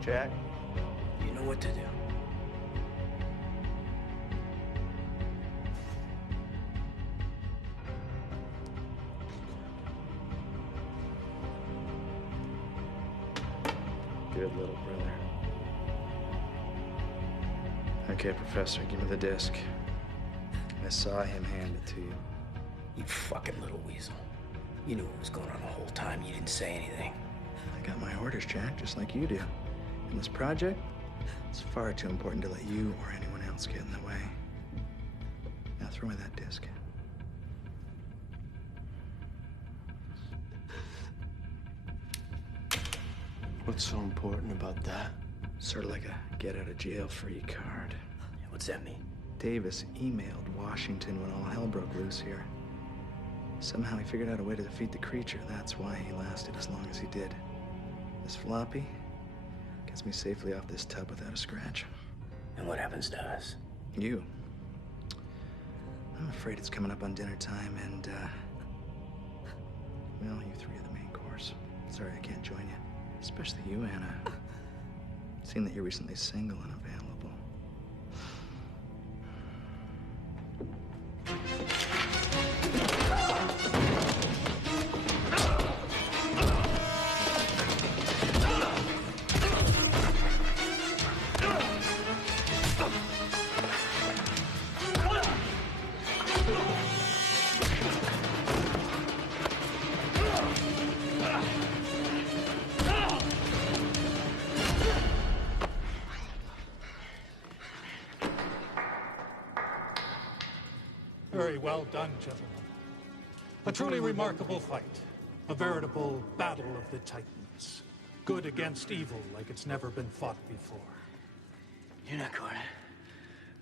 Jack, you know what to do. Good little brother. Okay, Professor, give me the disc. I saw him hand it to you. You fucking little weasel. You knew what was going on the whole time. You didn't say anything. I got my orders, Jack, just like you do. And this project, it's far too important to let you or anyone else get in the way. Now throw me that disc. What's so important about that? Sort of like a get-out-of-jail-free card. What's that mean? Davis emailed Washington when all hell broke loose here. Somehow he figured out a way to defeat the creature. That's why he lasted as long as he did. This floppy gets me safely off this tub without a scratch. And what happens to us? You. I'm afraid it's coming up on dinner time, and, well, you three are the main course. Sorry I can't join you. Especially you, Anna. Seeing that you're recently single and available. Very well done, gentlemen. A truly remarkable fight. A veritable battle of the Titans. Good against evil like it's never been fought before. You're not Cora.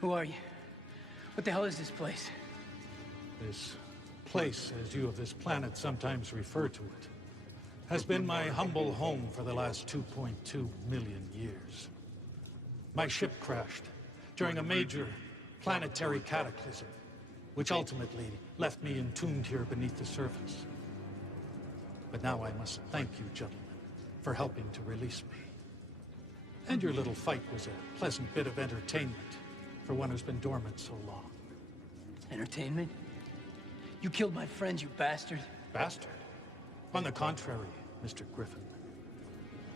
Who are you? What the hell is this place? This place, as you of this planet sometimes refer to it, has been my humble home for the last 2.2 million years. My ship crashed during a major planetary cataclysm, which ultimately left me entombed here beneath the surface. But now I must thank you, gentlemen, for helping to release me. And your little fight was a pleasant bit of entertainment for one who's been dormant so long. Entertainment? You killed my friends, you bastard. Bastard? On the contrary, Mr. Griffin.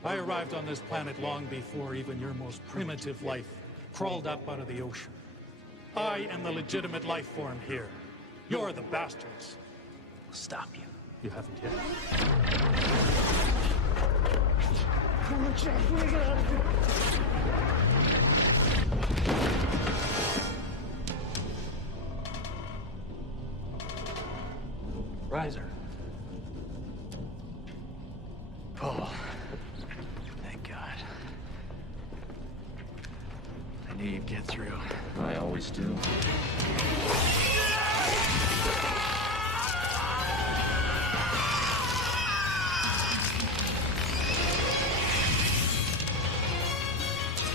I arrived on this planet long before even your most primitive life crawled up out of the ocean. I am the legitimate life form here. You're the bastards. I'll stop you. You haven't yet. Come on, Jack, we get out of here. Riser. Paul. Thank God. I knew you'd get through. I always do. Get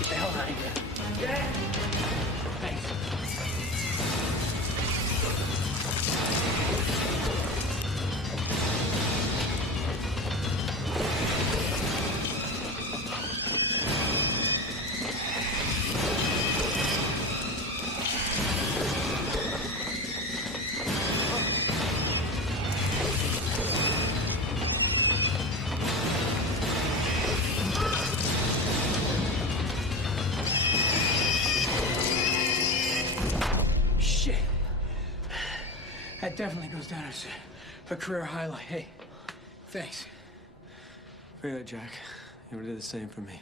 the hell out of here. Yeah. Thanks. That definitely goes down as a career highlight. Hey, thanks. For you, Jack. You would do the same for me.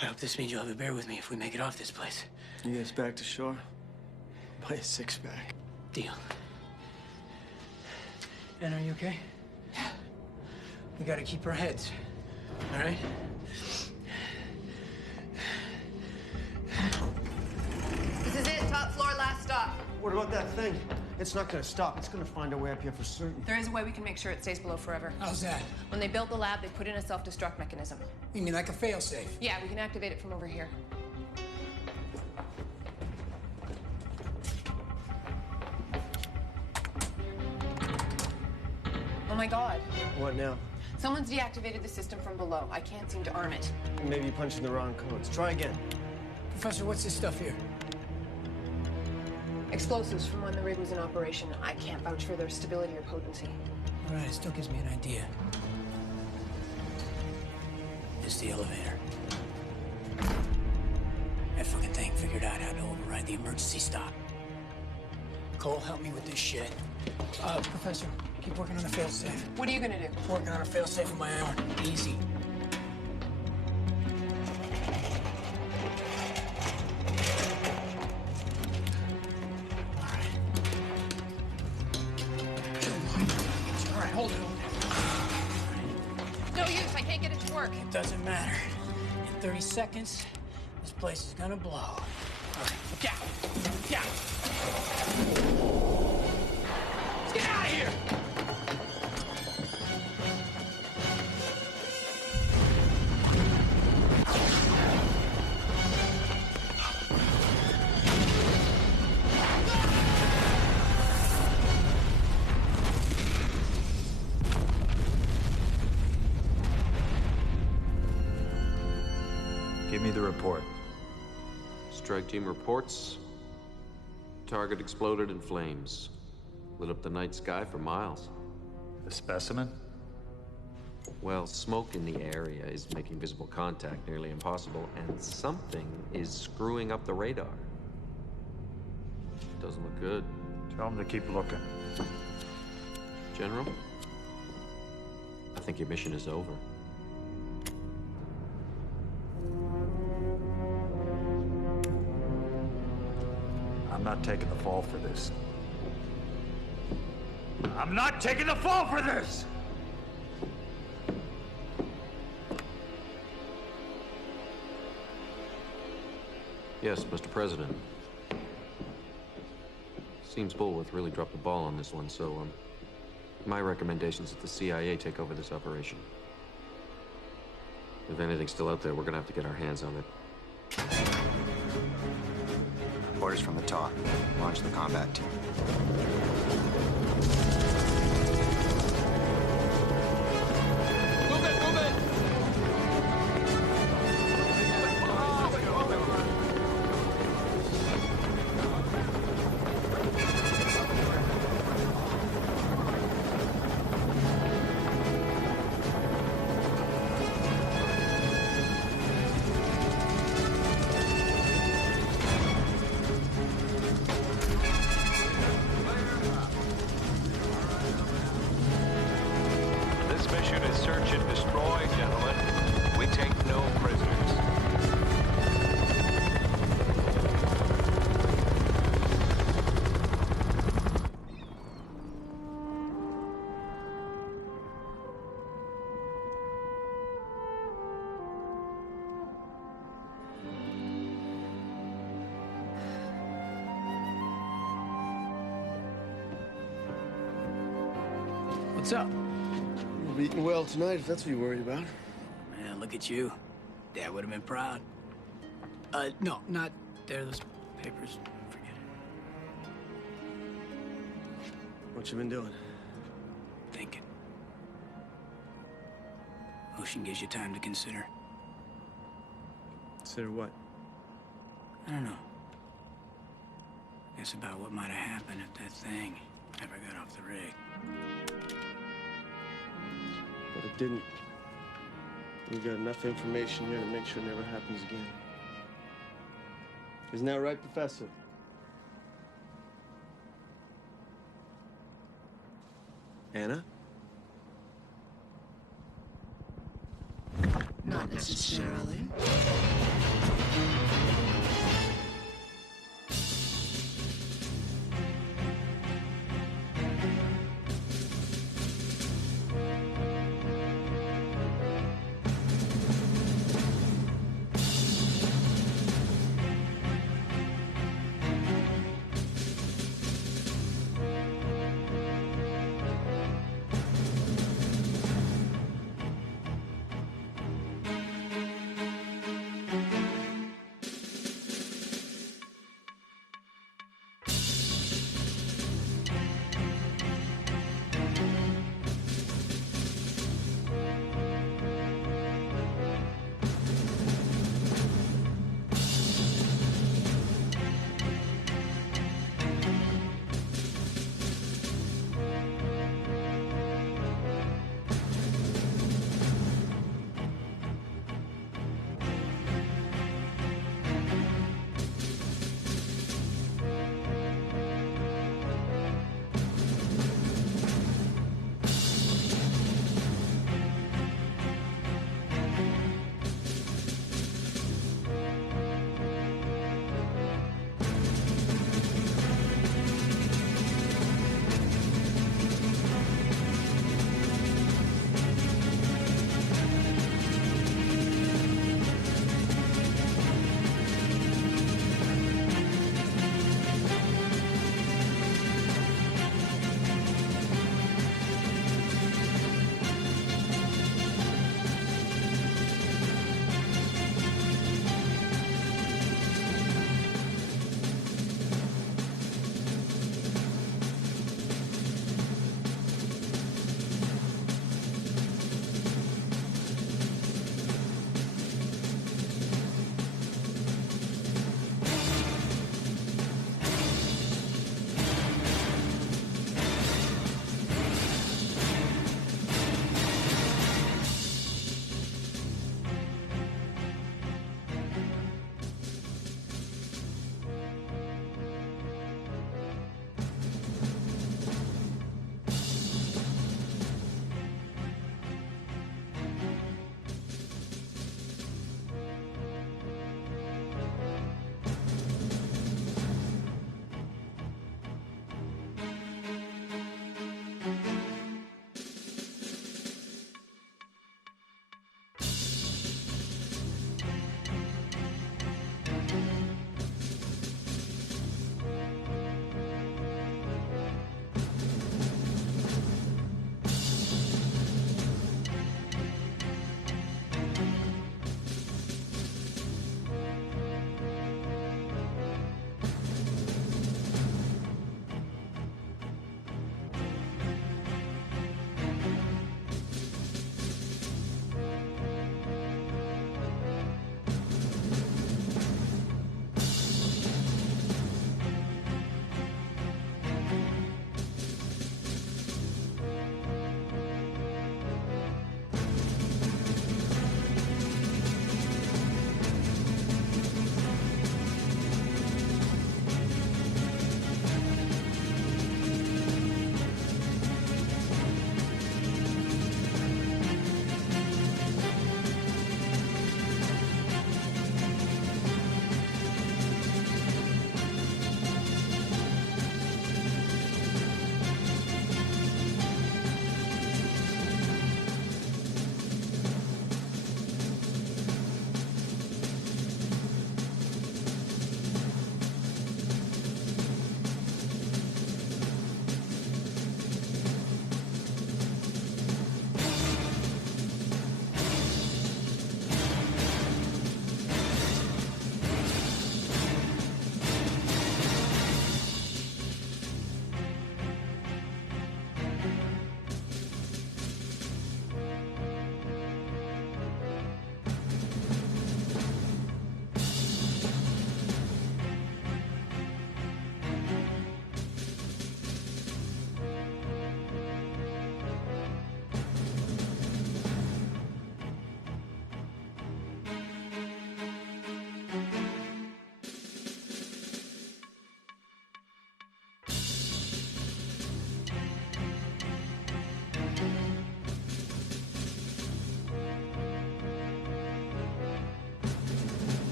I hope this means you'll have a beer with me if we make it off this place. You get us back to shore? Buy a six-pack. Deal. And are you okay? Yeah. We gotta keep our heads. All right? This is it. What about that thing? It's not gonna stop. It's gonna find a way up here for certain. There is a way we can make sure it stays below forever. How's that? When they built the lab, they put in a self-destruct mechanism. You mean like a failsafe? Yeah, we can activate it from over here. Oh my God. What now? Someone's deactivated the system from below. I can't seem to arm it. Maybe you punched in the wrong codes. Try again. Professor, what's this stuff here? Explosives from when the rig was in operation. I can't vouch for their stability or potency. All right, it still gives me an idea. It's the elevator. That fucking thing figured out how to override the emergency stop. Cole, help me with this shit. Professor, keep working on the failsafe. What are you gonna do? Working on a failsafe with my arm. Easy. Hold it. No use, I can't get it to work. It doesn't matter. In 30 seconds, this place is gonna blow. All right, look out! Look out! Let's get out of here! Give me the report. Strike team reports. Target exploded in flames. Lit up the night sky for miles. The specimen? Well, smoke in the area is making visible contact nearly impossible, and something is screwing up the radar. Doesn't look good. Tell them to keep looking. General? I think your mission is over. I'm not taking the fall for this. I'm not taking the fall for this! Yes, Mr. President. Seems Bullworth really dropped the ball on this one, so, my recommendation is that the CIA take over this operation. If anything's still out there, we're gonna have to get our hands on it. Orders from the top. Launch the combat team. Move it, move it! What's up? You've eaten well tonight, if that's what you're worried about. Man, look at you. Dad would have been proud. No, not there. Those papers. Forget it. What you been doing? Thinking. Ocean gives you time to consider. Consider what? I don't know. Guess about what might have happened if that thing ever got off the rig. But it didn't. We've got enough information here to make sure it never happens again. Isn't that right, Professor? Anna? Not necessarily.